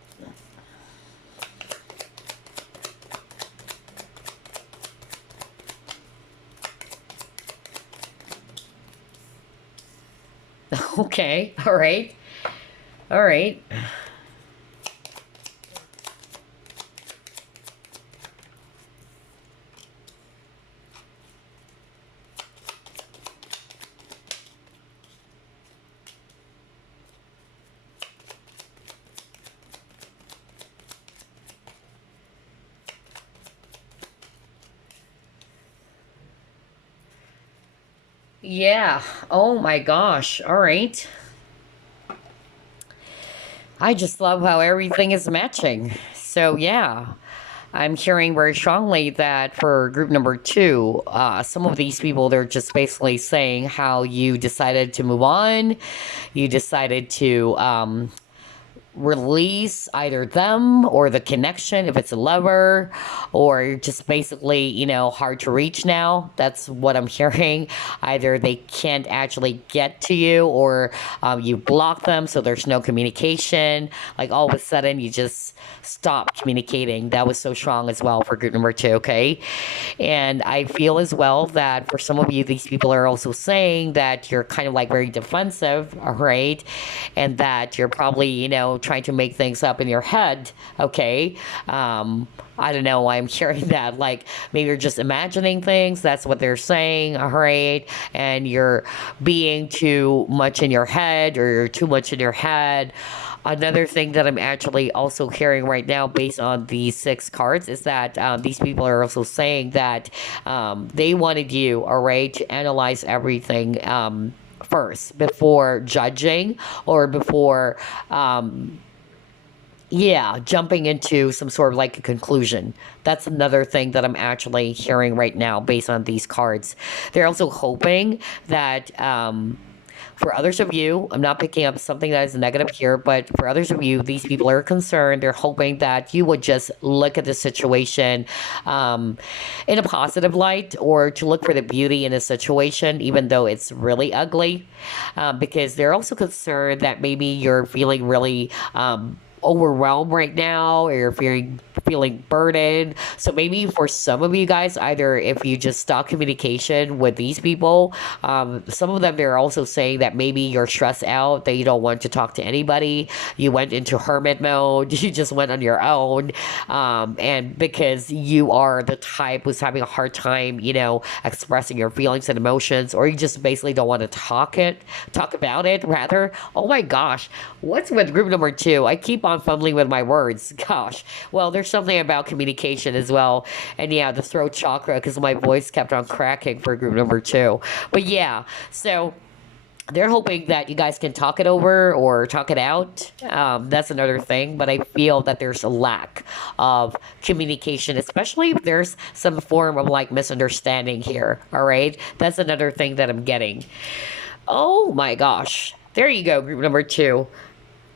Okay. All right. All right. Yeah. Oh my gosh. All right. I just love how everything is matching. So yeah, I'm hearing very strongly that for group number 2, some of these people, they're just basically saying how you decided to move on. You decided to release either them or the connection if it's a lover, or just basically, hard to reach now. That's what I'm hearing. Either they can't actually get to you, or you block them so there's no communication. Like all of a sudden you just stop communicating. That was so strong as well for group number 2, okay? And I feel as well that for some of you, these people are also saying that you're kind of like very defensive, all right? And that you're probably, trying to make things up in your head, okay? I don't know why I'm hearing that. Like, maybe you're just imagining things. That's what they're saying, all right? And you're being too much in your head, or you're too much in your head. Another thing that I'm actually also hearing right now, based on these 6 cards, is that these people are also saying that they wanted you, all right, to analyze everything first before judging, or before jumping into some sort of like a conclusion. That's another thing that I'm actually hearing right now based on these cards. They're also hoping that for others of you, I'm not picking up something that is negative here, but for others of you, these people are concerned. They're hoping that you would just look at the situation in a positive light, or to look for the beauty in a situation, even though it's really ugly. Because they're also concerned that maybe you're feeling really overwhelmed right now, or you're feeling burdened. So maybe for some of you guys, either if you just stop communication with these people, some of them, they're also saying that maybe you're stressed out, that you don't want to talk to anybody, you went into hermit mode, you just went on your own, and because you are the type who's having a hard time, expressing your feelings and emotions, or you just basically don't want to talk about it, rather. Oh my gosh, what's with group number 2? I keep on fumbling with my words. Gosh. Well, there's something about communication as well. And yeah, the throat chakra, because my voice kept on cracking for group number 2. But yeah, so they're hoping that you guys can talk it over or talk it out. That's another thing. But I feel that there's a lack of communication, especially if there's some form of like misunderstanding here. All right. That's another thing that I'm getting. Oh my gosh. There you go, group number 2.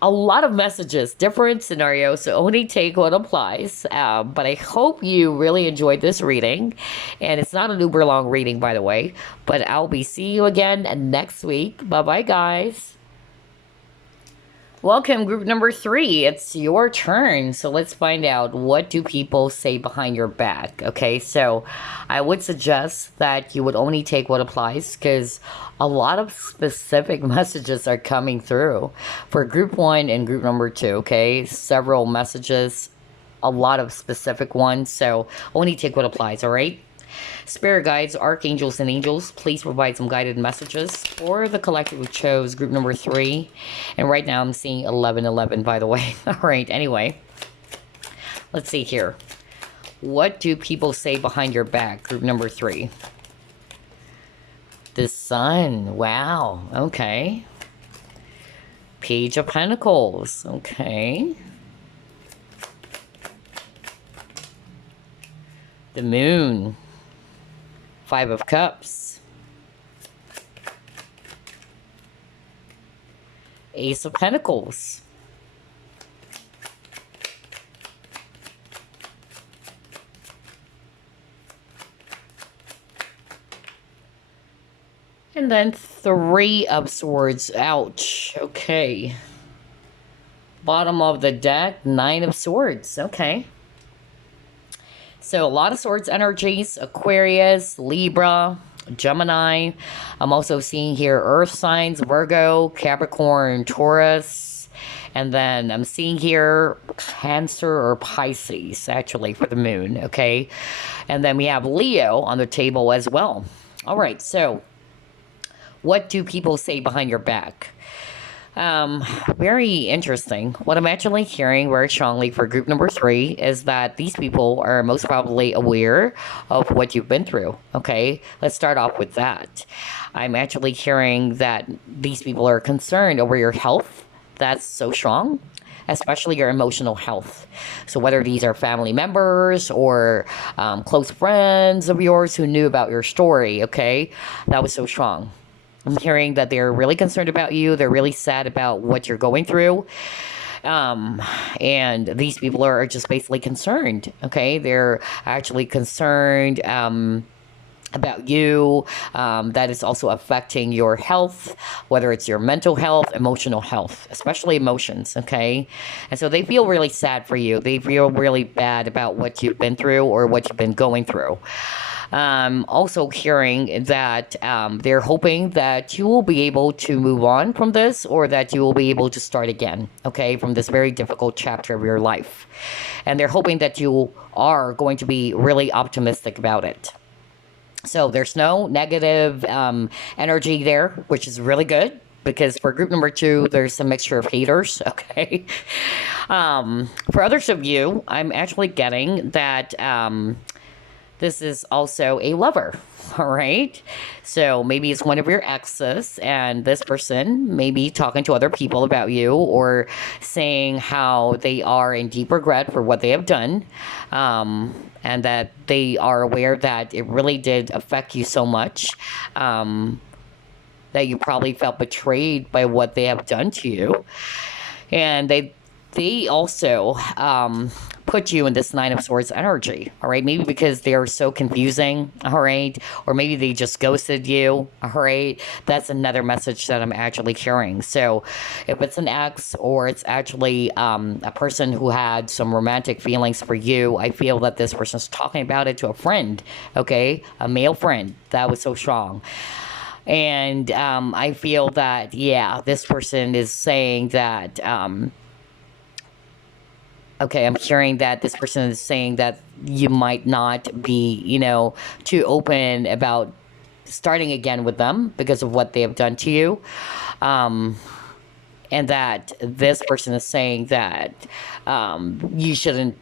A lot of messages, different scenarios, so only take what applies. But I hope you really enjoyed this reading. And it's not an uber long reading, by the way. But I'll be seeing you again next week. Bye-bye, guys. Welcome, group number 3. It's your turn. So let's find out, what do people say behind your back? Okay, so I would suggest that you would only take what applies, because a lot of specific messages are coming through for group 1 and group number 2. Okay, several messages a lot of specific ones, so only take what applies, all right? Spirit guides, archangels, and angels, please provide some guided messages for the collective who chose group number 3. And right now I'm seeing 1111, by the way. All right, anyway. Let's see here. What do people say behind your back, group number 3? The Sun. Wow. Okay. Page of Pentacles. Okay. The Moon. 5 of Cups. Ace of Pentacles. And then 3 of Swords. Ouch. Okay. Bottom of the deck, 9 of Swords. Okay. So a lot of Swords energies. Aquarius, Libra, Gemini. I'm also seeing here Earth signs, Virgo, Capricorn, Taurus. And then I'm seeing here Cancer or Pisces, actually, for the Moon. Okay. And then we have Leo on the table as well. All right. So what do people say behind your back? Very interesting. What I'm actually hearing very strongly for group number 3 is that these people are most probably aware of what you've been through. Okay, let's start off with that. I'm actually hearing that these people are concerned over your health. That's so strong, especially your emotional health. So whether these are family members or close friends of yours who knew about your story, okay, that was so strong. I'm hearing that they're really concerned about you. They're really sad about what you're going through. And these people are just basically concerned. Okay. They're actually concerned about you. That is also affecting your health, whether it's your mental health, emotional health, especially emotions. Okay. And so they feel really sad for you. They feel really bad about what you've been through or what you've been going through. Also hearing that they're hoping that you will be able to move on from this, or that you will be able to start again, okay, from this very difficult chapter of your life. And they're hoping that you are going to be really optimistic about it. So there's no negative energy there, which is really good. Because for group number 2, there's a mixture of haters, okay? For others of you, I'm actually getting that this is also a lover, all right? So maybe it's one of your exes, and this person may be talking to other people about you, or saying how they are in deep regret for what they have done, and that they are aware that it really did affect you so much, that you probably felt betrayed by what they have done to you. And they also put you in this 9 of Swords energy, all right? Maybe because they are so confusing, all right? Or maybe they just ghosted you, all right? That's another message that I'm actually hearing. So if it's an ex, or it's actually a person who had some romantic feelings for you, I feel that this person's talking about it to a friend, okay? A male friend. That was so strong. And I feel that, yeah, this person is saying that... okay, I'm hearing that this person is saying that you might not be, too open about starting again with them because of what they have done to you. And that this person is saying that you shouldn't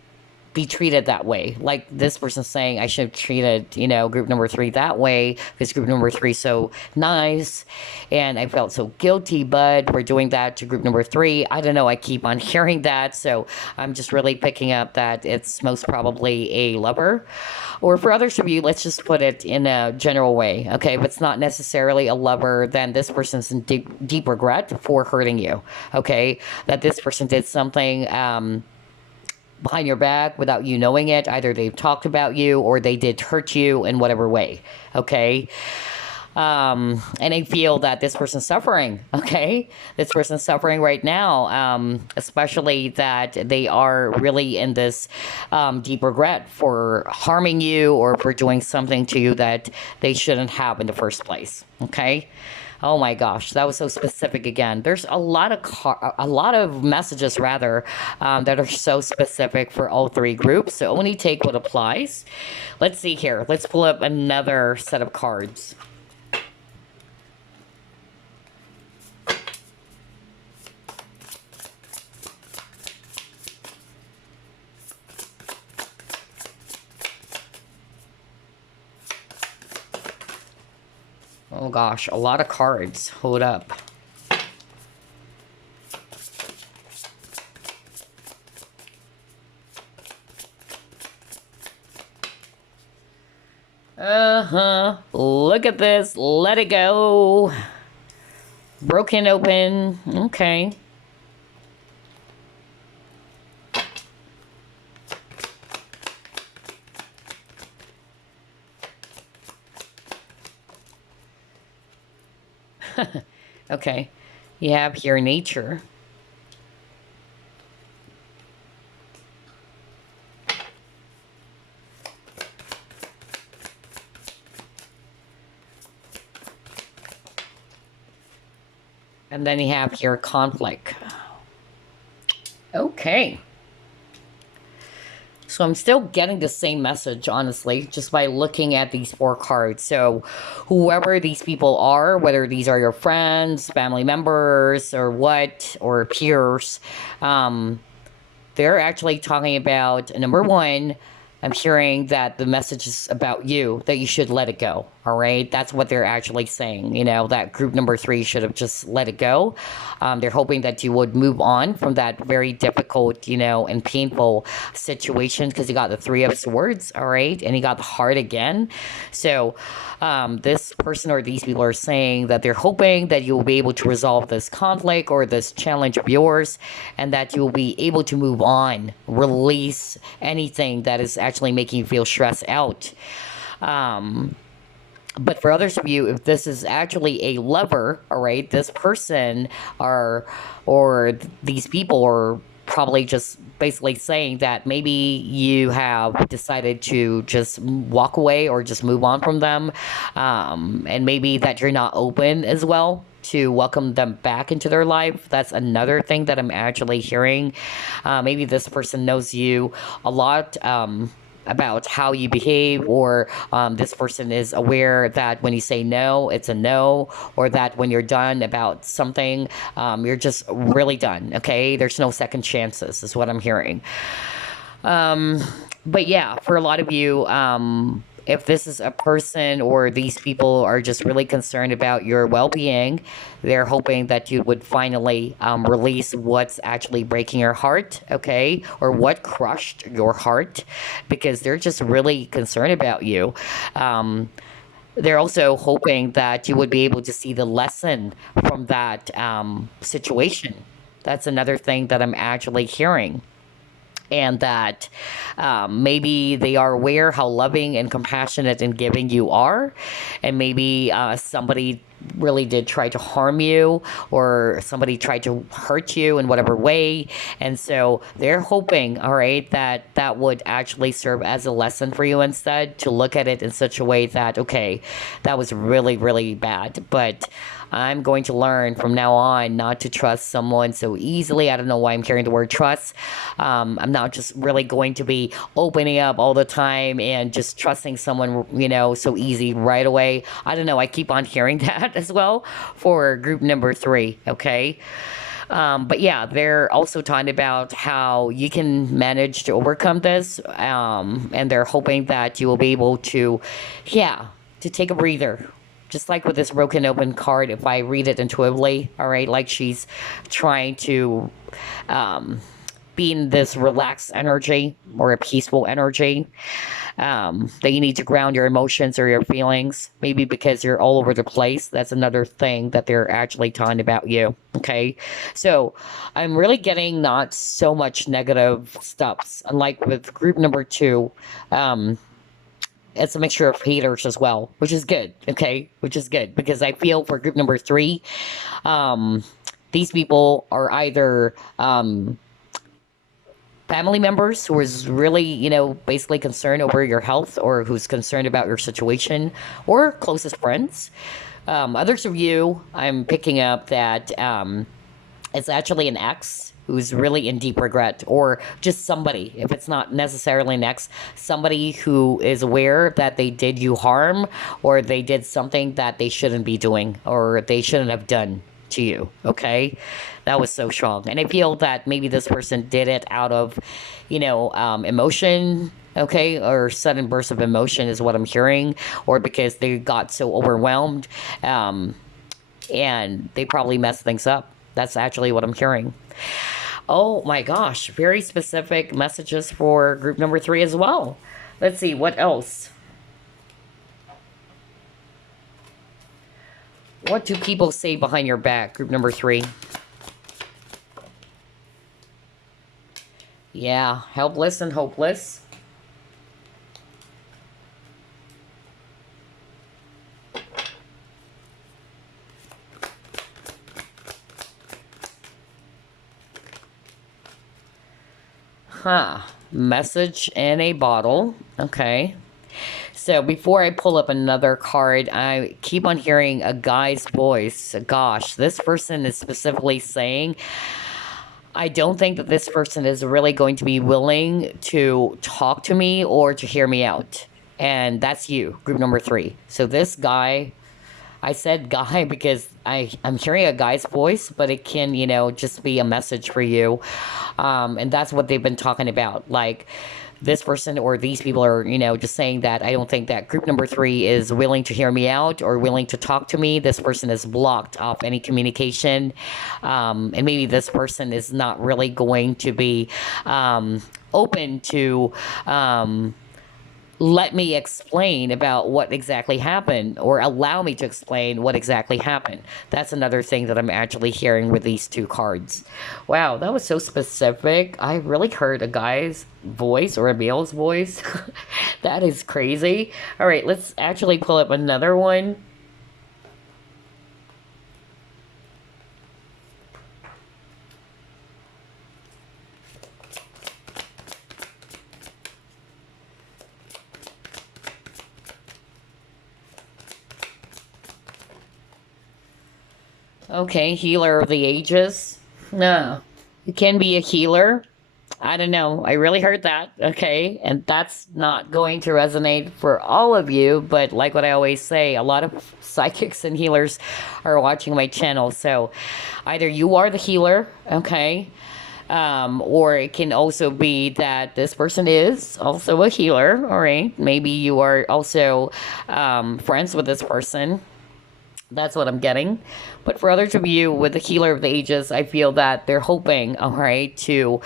be treated that way. Like this person's saying, I should have treated, group number 3 that way, because group number 3 is so nice, and I felt so guilty, but we're doing that to group number 3. I don't know, I keep on hearing that, so I'm just really picking up that it's most probably a lover. Or for others of you, let's just put it in a general way, okay? If it's not necessarily a lover, then this person's in deep regret for hurting you, okay? That this person did something behind your back without you knowing it. Either they've talked about you, or they did hurt you in whatever way, okay? And I feel that this person's suffering, okay? This person's suffering right now, especially that they are really in this deep regret for harming you, or for doing something to you that they shouldn't have in the first place, okay? Oh my gosh, that was so specific again. There's a lot of a lot of messages rather that are so specific for all three groups. So only take what applies. Let's see here. Let's pull up another set of cards. Oh gosh, a lot of cards. Hold up. Uh-huh. Look at this. Let it go. Broken open. Okay. Okay. You have here nature. And then you have here conflict. Okay. So I'm still getting the same message, honestly, just by looking at these four cards. So whoever these people are, whether these are your friends, family members, or what, or peers, they're actually talking about, number one, I'm hearing that the message is about you, that you should let it go. All right. That's what they're actually saying. You know, that group number three should have just let it go. They're hoping that you would move on from that very difficult, you know, and painful situation because you got the three of swords. All right. And you got the heart again. So this person or these people are saying that they're hoping that you'll be able to resolve this conflict or this challenge of yours and that you'll be able to move on, release anything that is actually making you feel stressed out. But for others of you, if this is actually a lover, all right, this person or these people are probably just basically saying that maybe you have decided to just walk away or just move on from them, and maybe that you're not open as well to welcome them back into their life. That's another thing that I'm actually hearing. Maybe this person knows you a lot. About how you behave, or this person is aware that when you say no, it's a no, or that when you're done about something, you're just really done. Okay, there's no second chances, is what I'm hearing. But yeah, for a lot of you, if this is a person or these people are just really concerned about your well-being, they're hoping that you would finally release what's actually breaking your heart, okay, or what crushed your heart, because they're just really concerned about you. They're also hoping that you would be able to see the lesson from that situation. That's another thing that I'm actually hearing, and that maybe they are aware how loving and compassionate and giving you are, and maybe somebody really did try to harm you, or somebody tried to hurt you in whatever way, and so they're hoping, all right, that that would actually serve as a lesson for you instead, to look at it in such a way that, okay, that was really, really bad, but I'm going to learn from now on not to trust someone so easily. I don't know why I'm carrying the word trust. I'm not just really going to be opening up all the time and just trusting someone, you know, so easy right away. I don't know. I keep on hearing that as well for group number three. Okay. But yeah, they're also talking about how you can manage to overcome this. And they're hoping that you will be able to, yeah, to take a breather. Just like with this broken open card, if I read it intuitively, all right, like she's trying to be in this relaxed energy or a peaceful energy, that you need to ground your emotions or your feelings, maybe because you're all over the place. That's another thing that they're actually talking about you, okay? So I'm really getting not so much negative stuff, unlike with group number two. It's a mixture of haters as well, which is good, okay? Which is good, because I feel for group number three, these people are either family members who is really, you know, basically concerned over your health, or who's concerned about your situation, or closest friends Others of you, I'm picking up that it's actually an ex who's really in deep regret, or just somebody, if it's not necessarily an ex, somebody who is aware that they did you harm, or they did something that they shouldn't be doing, or they shouldn't have done to you. Okay, that was so strong, and I feel that maybe this person did it out of, emotion. Okay, or sudden burst of emotion is what I'm hearing, or because they got so overwhelmed, and they probably messed things up. That's actually what I'm hearing. Oh my gosh, very specific messages for group number 3 as well. Let's see, what else? What do people say behind your back, group number 3? Yeah, helpless and hopeless. Huh. Message in a bottle. Okay. So before I pull up another card, I keep on hearing a guy's voice. Gosh, this person is specifically saying, I don't think that this person is really going to be willing to talk to me or to hear me out. And that's you, group number 3. So this guy, I said guy because I'm hearing a guy's voice, but it can, just be a message for you. And that's what they've been talking about. Like, this person or these people are, just saying that I don't think that group number 3 is willing to hear me out or willing to talk to me. This person is blocked off any communication. And maybe this person is not really going to be open to let me explain about what exactly happened, or allow me to explain what exactly happened. That's another thing that I'm actually hearing with these 2 cards. Wow, that was so specific. I really heard a guy's voice or a male's voice. That is crazy. All right, let's actually pull up another one. Okay, healer of the ages. No, you can be a healer. I don't know. I really heard that. Okay. And that's not going to resonate for all of you. But like what I always say, a lot of psychics and healers are watching my channel. So either you are the healer, okay, or it can also be that this person is also a healer. All right. Maybe you are also friends with this person. That's what I'm getting. But for others of you with the healer of the ages, I feel that they're hoping, all right, to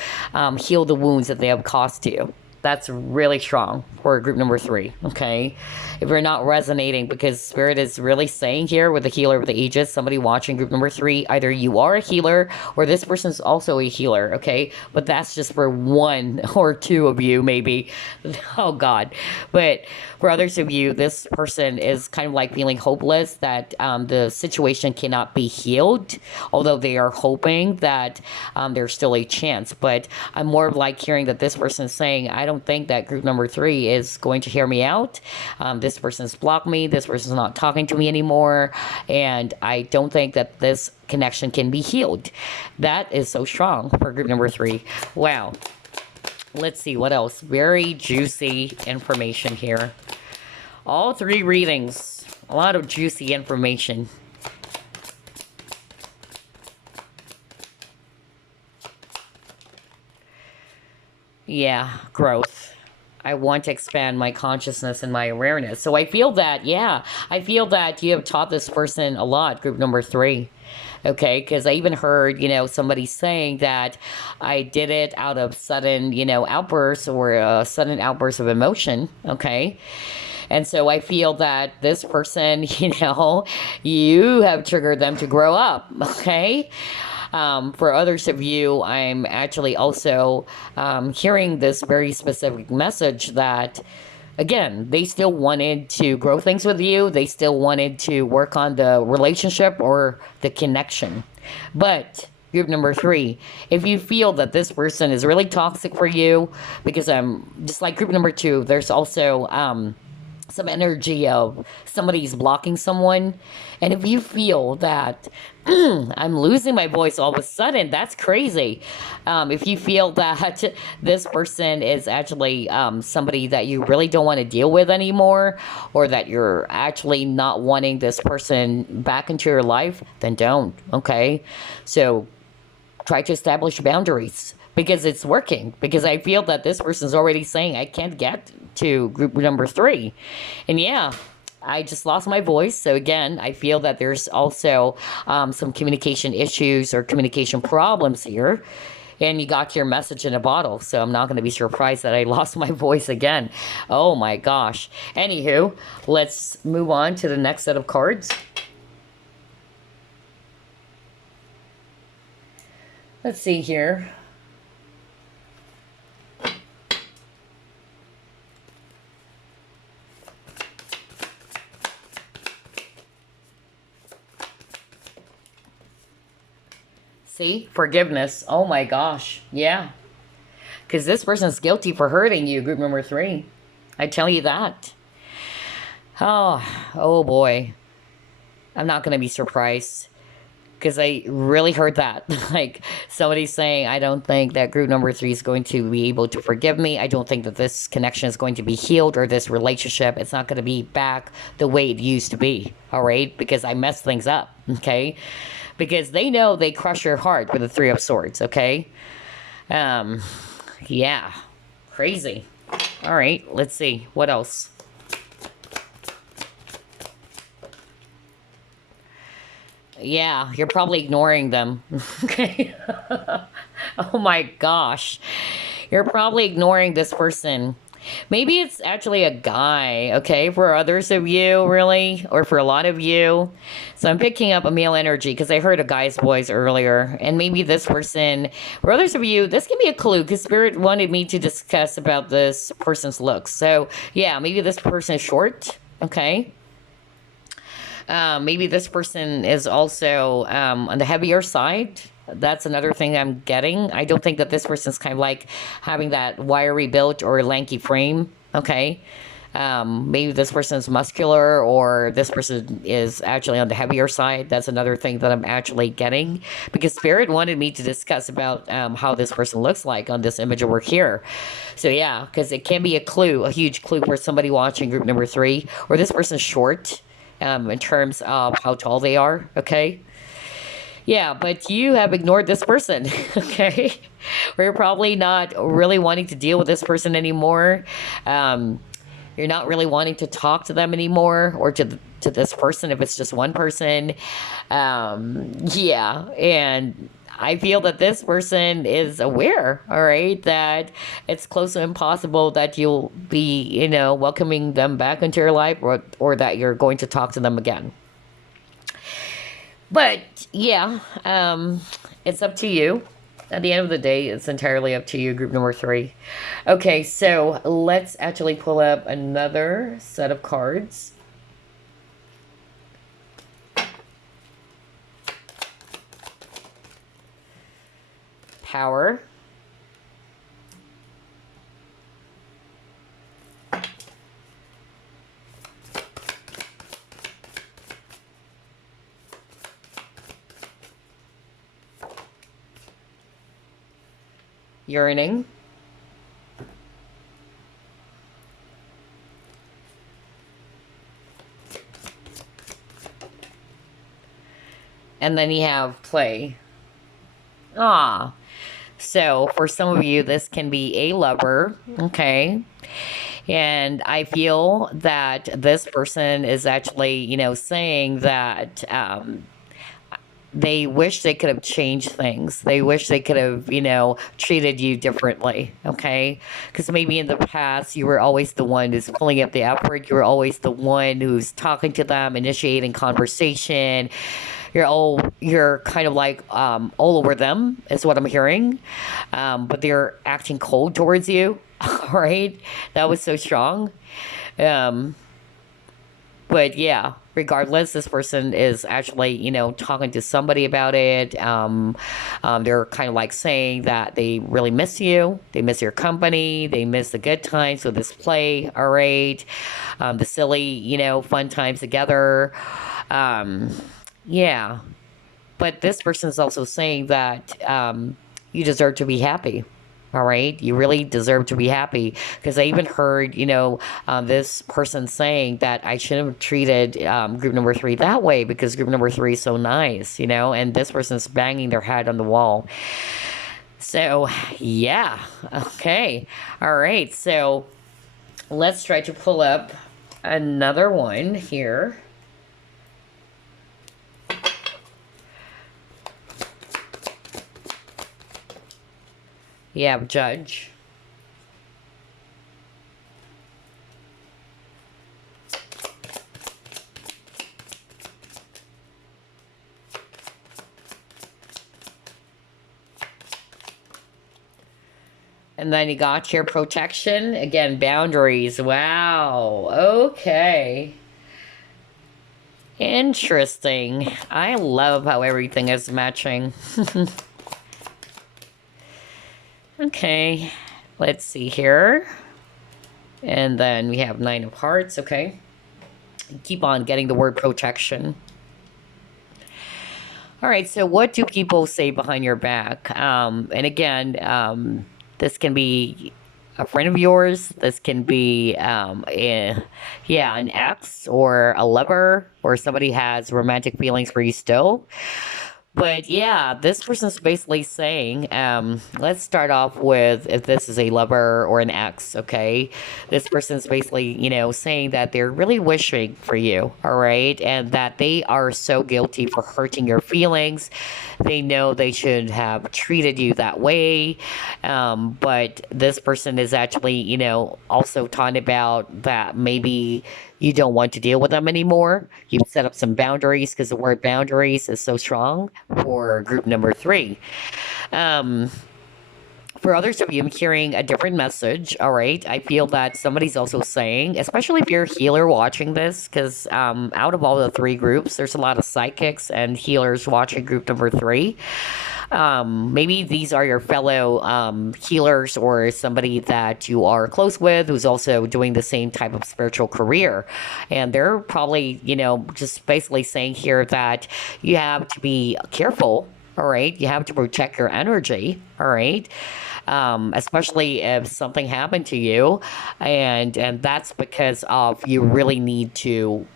heal the wounds that they have caused you. That's really strong for group number 3, okay? If you're not resonating, because Spirit is really saying here with the healer of the ages, somebody watching group number 3, either you are a healer or this person's also a healer, okay? But that's just for 1 or 2 of you, maybe. Oh, God. But for others of you, this person is kind of like feeling hopeless that the situation cannot be healed, although they are hoping that there's still a chance. But I'm more of like hearing that this person is saying, I don't think that group number 3 is going to hear me out. This person's blocked me. This person's not talking to me anymore. And I don't think that this connection can be healed. That is so strong for group number 3. Wow. Let's see what else. Very juicy information here. All 3 readings. A lot of juicy information. Yeah, growth. I want to expand my consciousness and my awareness. So I feel that, yeah, I feel that you have taught this person a lot, group number 3. Okay, because I even heard, somebody saying that I did it out of sudden, outbursts or a sudden outburst of emotion. Okay. And so I feel that this person, you have triggered them to grow up. Okay. For others of you, I'm actually also hearing this very specific message that, again, they still wanted to grow things with you. They still wanted to work on the relationship or the connection. But group number 3, if you feel that this person is really toxic for you, because just like group number 2, there's also some energy of somebody's blocking someone. And if you feel that I'm losing my voice all of a sudden, that's crazy. If you feel that this person is actually somebody that you really don't want to deal with anymore, or that you're actually not wanting this person back into your life, then don't. Okay. So try to establish boundaries because it's working. Because I feel that this person's already saying, I can't get to group number 3. And yeah, I just lost my voice. So again, I feel that there's also some communication issues or communication problems here. And you got your message in a bottle. So I'm not going to be surprised that I lost my voice again. Oh my gosh. Anywho, let's move on to the next set of cards. Let's see here. See, forgiveness. Oh my gosh. Yeah. Because this person's guilty for hurting you, group number 3. I tell you that. Oh boy. I'm not going to be surprised. Because I really heard that. Like, somebody saying, I don't think that group number 3 is going to be able to forgive me. I don't think that this connection is going to be healed, or this relationship, it's not going to be back the way it used to be. All right? Because I messed things up. Okay? Because they know they crush your heart with the 3 of Swords. Okay? Yeah. Crazy. All right. Let's see. What else? Yeah, you're probably ignoring them. Okay. Oh my gosh. You're probably ignoring this person. Maybe it's actually a guy, okay, for others of you, really, or for a lot of you. So I'm picking up a male energy because I heard a guy's voice earlier. And maybe this person, for others of you, this can be a clue because Spirit wanted me to discuss about this person's looks. So yeah, maybe this person is short, okay? Maybe this person is also on the heavier side. That's another thing I'm getting. I don't think that this person's kind of like having that wiry built or lanky frame. Okay. Maybe this person is muscular, or this person is actually on the heavier side. That's another thing that I'm actually getting, because Spirit wanted me to discuss about how this person looks like on this image of work here. So yeah, because it can be a clue, a huge clue for somebody watching group number 3, or this person's short in terms of how tall they are. Okay. Yeah, but you have ignored this person, okay? Or you're probably not really wanting to deal with this person anymore. You're not really wanting to talk to them anymore, or to this person if it's just one person. Yeah, and I feel that this person is aware, all right, that it's close to impossible that you'll be, welcoming them back into your life, or that you're going to talk to them again. But yeah, it's up to you. At the end of the day, it's entirely up to you, group number 3. Okay, so let's actually pull up another set of cards. Power. Yearning. And then you have play. So for some of you, this can be a lover, okay? And I feel that this person is actually, saying that they wish they could have changed things. They wish they could have, treated you differently, okay? Because maybe in the past, you were always the one who's pulling up the effort. You were always the one who's talking to them, initiating conversation. You're kind of like all over them, is what I'm hearing. But they're acting cold towards you, all right? That was so strong. But yeah, regardless, this person is actually, talking to somebody about it. They're kind of like saying that they really miss you. They miss your company. They miss the good times with this play. All right. The silly, fun times together. Um, yeah. But this person is also saying that you deserve to be happy. All right, you really deserve to be happy because I even heard, this person saying that I shouldn't have treated group number three that way because group number three is so nice, and this person's banging their head on the wall. So, yeah, okay, all right, so let's try to pull up another one here. Yeah, Judge. And then you got your protection. Again, boundaries. Wow. Okay. Interesting. I love how everything is matching. Okay. Let's see here. And then we have 9 of hearts. Okay. Keep on getting the word protection. All right. So what do people say behind your back? And again, this can be a friend of yours. This can be, an ex or a lover, or somebody has romantic feelings for you still. But yeah, this person's basically saying, let's start off with if this is a lover or an ex, okay? This person's basically, saying that they're really wishing for you, all right? And that they are so guilty for hurting your feelings. They know they should have treated you that way. But this person is actually, also talking about that maybe you don't want to deal with them anymore. You've set up some boundaries because the word boundaries is so strong for group number three. Um, for others of you, I'm hearing a different message. All right. I feel that somebody's also saying, especially if you're a healer watching this, because out of all the 3 groups, there's a lot of psychics and healers watching group number 3. Maybe these are your fellow healers or somebody that you are close with who's also doing the same type of spiritual career. And they're probably, just basically saying here that you have to be careful. All right. You have to protect your energy. All right. Especially if something happened to you. And that's because of you really need to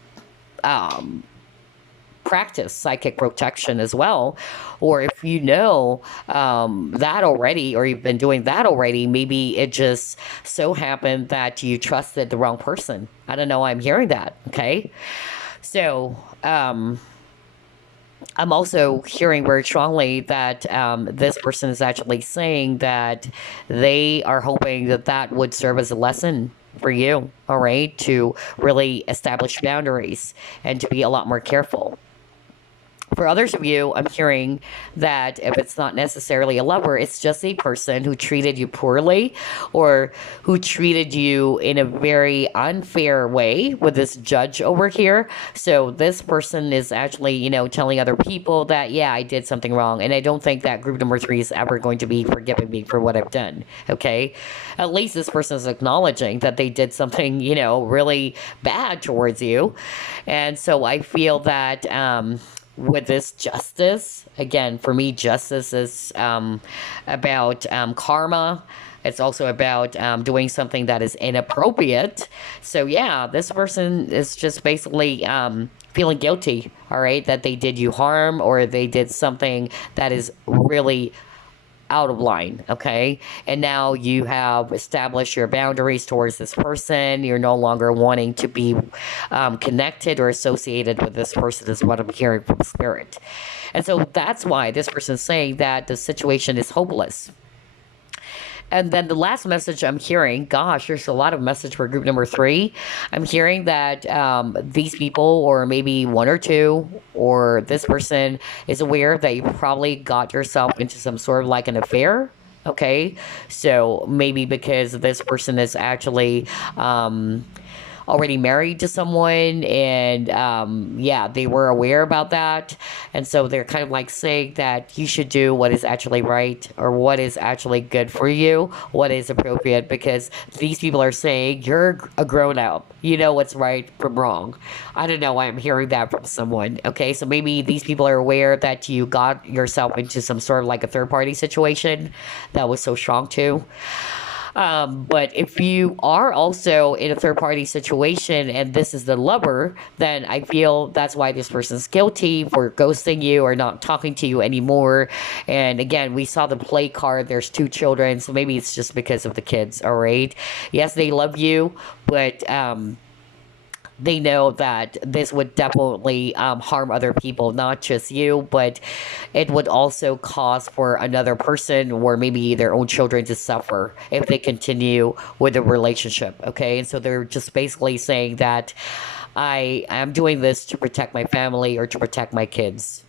practice psychic protection as well. Or if that already, or you've been doing that already, maybe it just so happened that you trusted the wrong person. I don't know, I'm hearing that. Okay. So I'm also hearing very strongly that this person is actually saying that they are hoping that that would serve as a lesson for you, all right, to really establish boundaries and to be a lot more careful. For others of you, I'm hearing that if it's not necessarily a lover, it's just a person who treated you poorly or who treated you in a very unfair way with this judge over here. So this person is actually, telling other people that, yeah, I did something wrong. And I don't think that group number 3 is ever going to be forgiving me for what I've done. Okay. At least this person is acknowledging that they did something, really bad towards you. And so I feel that, with this justice, again, for me, justice is about karma. It's also about doing something that is inappropriate. So yeah, this person is just basically feeling guilty, all right, that they did you harm or they did something that is really out of line, okay? And now you have established your boundaries towards this person. You're no longer wanting to be connected or associated with this person, is what I'm hearing from spirit. And so that's why this person is saying that the situation is hopeless. And then the last message I'm hearing, gosh, there's a lot of message for group number 3. I'm hearing that these people, or maybe 1 or 2, or this person is aware that you probably got yourself into some sort of like an affair. Okay. So maybe because this person is actually already married to someone, and yeah, they were aware about that, and so they're kind of like saying that you should do what is actually right, or what is actually good for you, what is appropriate, because these people are saying you're a grown up, you know what's right from wrong. I don't know why I'm hearing that from someone. Okay, so maybe these people are aware that you got yourself into some sort of like a third party situation that was so strong too. But if you are also in a third party situation and this is the lover, then I feel that's why this person's guilty for ghosting you or not talking to you anymore. And again, we saw the play card. There's two children, so maybe it's just because of the kids. All right. Yes, they love you, but they know that this would definitely harm other people, not just you, but it would also cause for another person or maybe their own children to suffer if they continue with the relationship. Okay, and so they're just basically saying that I am doing this to protect my family or to protect my kids.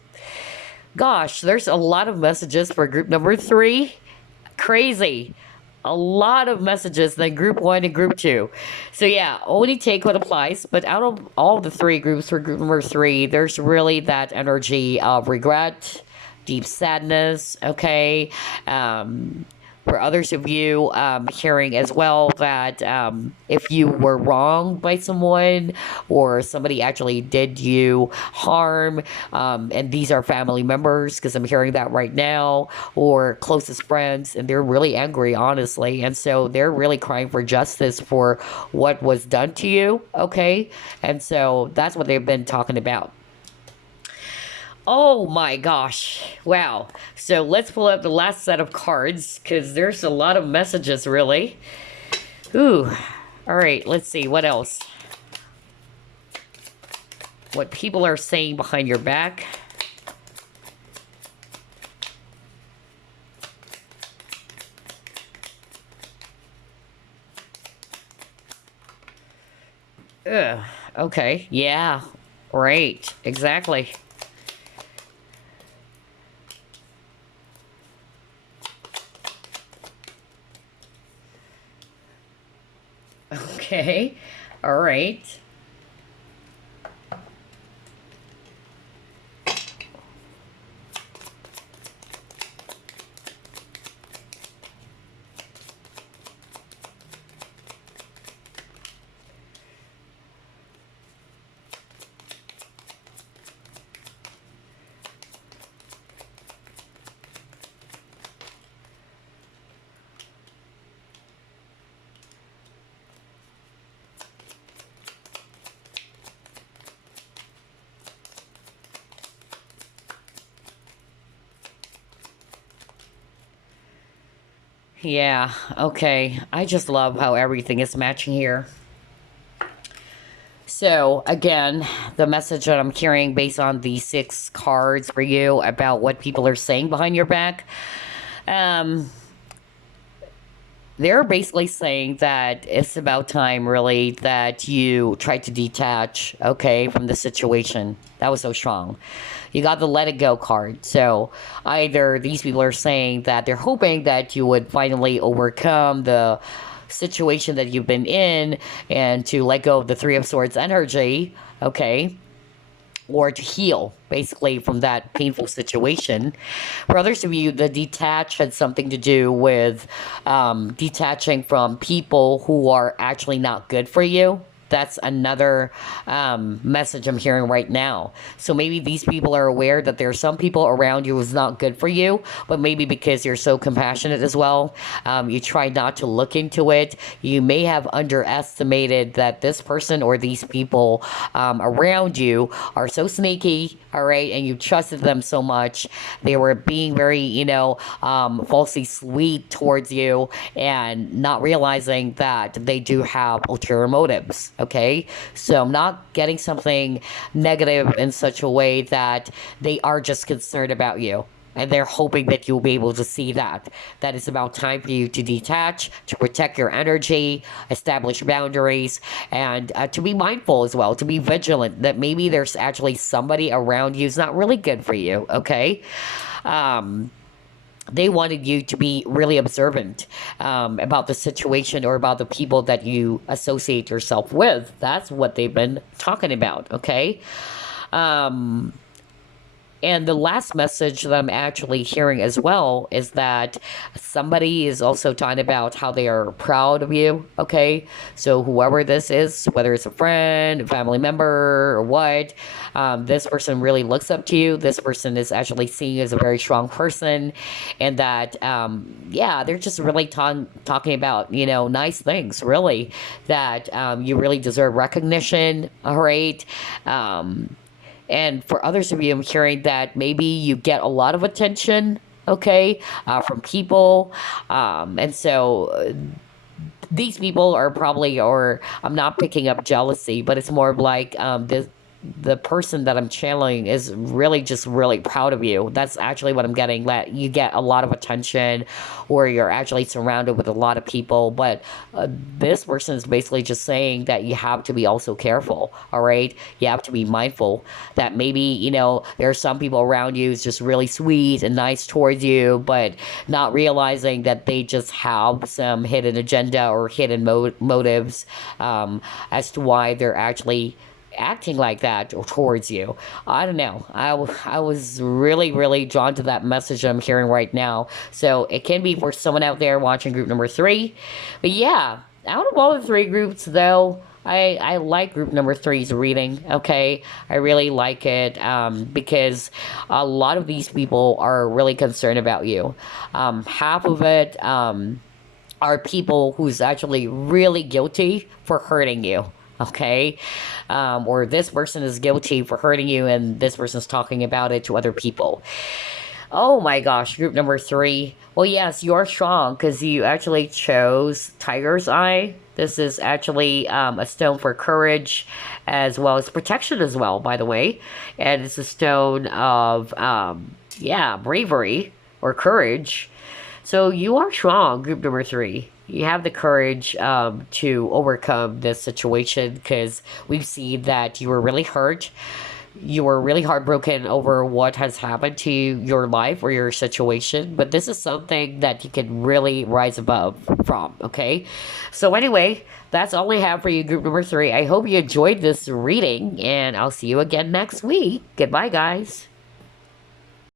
Gosh, there's a lot of messages for group number three. Crazy. A lot of messages than group one and group two. So yeah, only take what applies. But out of all the three groups for group number three, there's really that energy of regret, deep sadness. Okay, for others of you, hearing as well that if you were wronged by someone or somebody actually did you harm, and these are family members, because I'm hearing that right now, or closest friends, and they're really angry, honestly, and so they're really crying for justice for what was done to you, okay? And so that's what they've been talking about. Oh my gosh. Wow. So let's pull up the last set of cards because there's a lot of messages, really. Ooh. All right. Let's see. What else? What people are saying behind your back. Ugh. Okay. Yeah. Right. Exactly. Okay. All right. Yeah, okay. I just love how everything is matching here. So, again, the message that I'm hearing based on the six cards for you about what people are saying behind your back, um, they're basically saying that it's about time, really, that you try to detach, okay, from the situation. That was so strong. You got the let it go card. So either these people are saying that they're hoping that you would finally overcome the situation that you've been in and to let go of the Three of Swords energy, okay, or to heal basically from that painful situation. For others of you, the detach had something to do with detaching from people who are actually not good for you. That's another message I'm hearing right now. So maybe these people are aware that there are some people around you who's not good for you, but maybe because you're so compassionate as well, you try not to look into it. You may have underestimated that this person or these people around you are so sneaky, all right, and you trusted them so much. They were being very, falsely sweet towards you and not realizing that they do have ulterior motives. Okay, so I'm not getting something negative in such a way that they are just concerned about you and they're hoping that you'll be able to see that it's about time for you to detach, to protect your energy, establish boundaries, and to be mindful as well, to be vigilant that maybe there's actually somebody around you who's not really good for you. Okay, they wanted you to be really observant about the situation or about the people that you associate yourself with. That's what they've been talking about, okay? Um, and the last message that I'm actually hearing as well is that somebody is also talking about how they are proud of you. Okay. So, whoever this is, whether it's a friend, a family member, or what, this person really looks up to you. This person is actually seen as a very strong person. And that, yeah, they're just really talking about, nice things, really, that you really deserve recognition. All right. Um, and for others of you, I'm hearing that maybe you get a lot of attention, okay, from people. And so these people are probably, or I'm not picking up jealousy, but it's more of like the person that I'm channeling is really just really proud of you. That's actually what I'm getting. That you get a lot of attention, or you're actually surrounded with a lot of people. But this person is basically just saying that you have to be also careful. All right, you have to be mindful that maybe there are some people around you who's just really sweet and nice towards you, but not realizing that they just have some hidden agenda or hidden motives as to why they're actually acting like that towards you. I don't know. I was really, really drawn to that message I'm hearing right now. So it can be for someone out there watching group number 3. But yeah, out of all the 3 groups, though, I like group number 3's reading, okay? I really like it because a lot of these people are really concerned about you. Half of it are people who's actually really guilty for hurting you, okay? Or this person is guilty for hurting you and this person's talking about it to other people. Oh my gosh, group number 3. Well, yes, you're strong because you actually chose Tiger's Eye. This is actually a stone for courage as well as protection as well, by the way. And it's a stone of, yeah, bravery or courage. So you are strong, group number 3. You have the courage to overcome this situation because we've seen that you were really hurt. You were really heartbroken over what has happened to your life or your situation. But this is something that you can really rise above from, okay? So anyway, that's all I have for you, group number 3. I hope you enjoyed this reading, and I'll see you again next week. Goodbye, guys.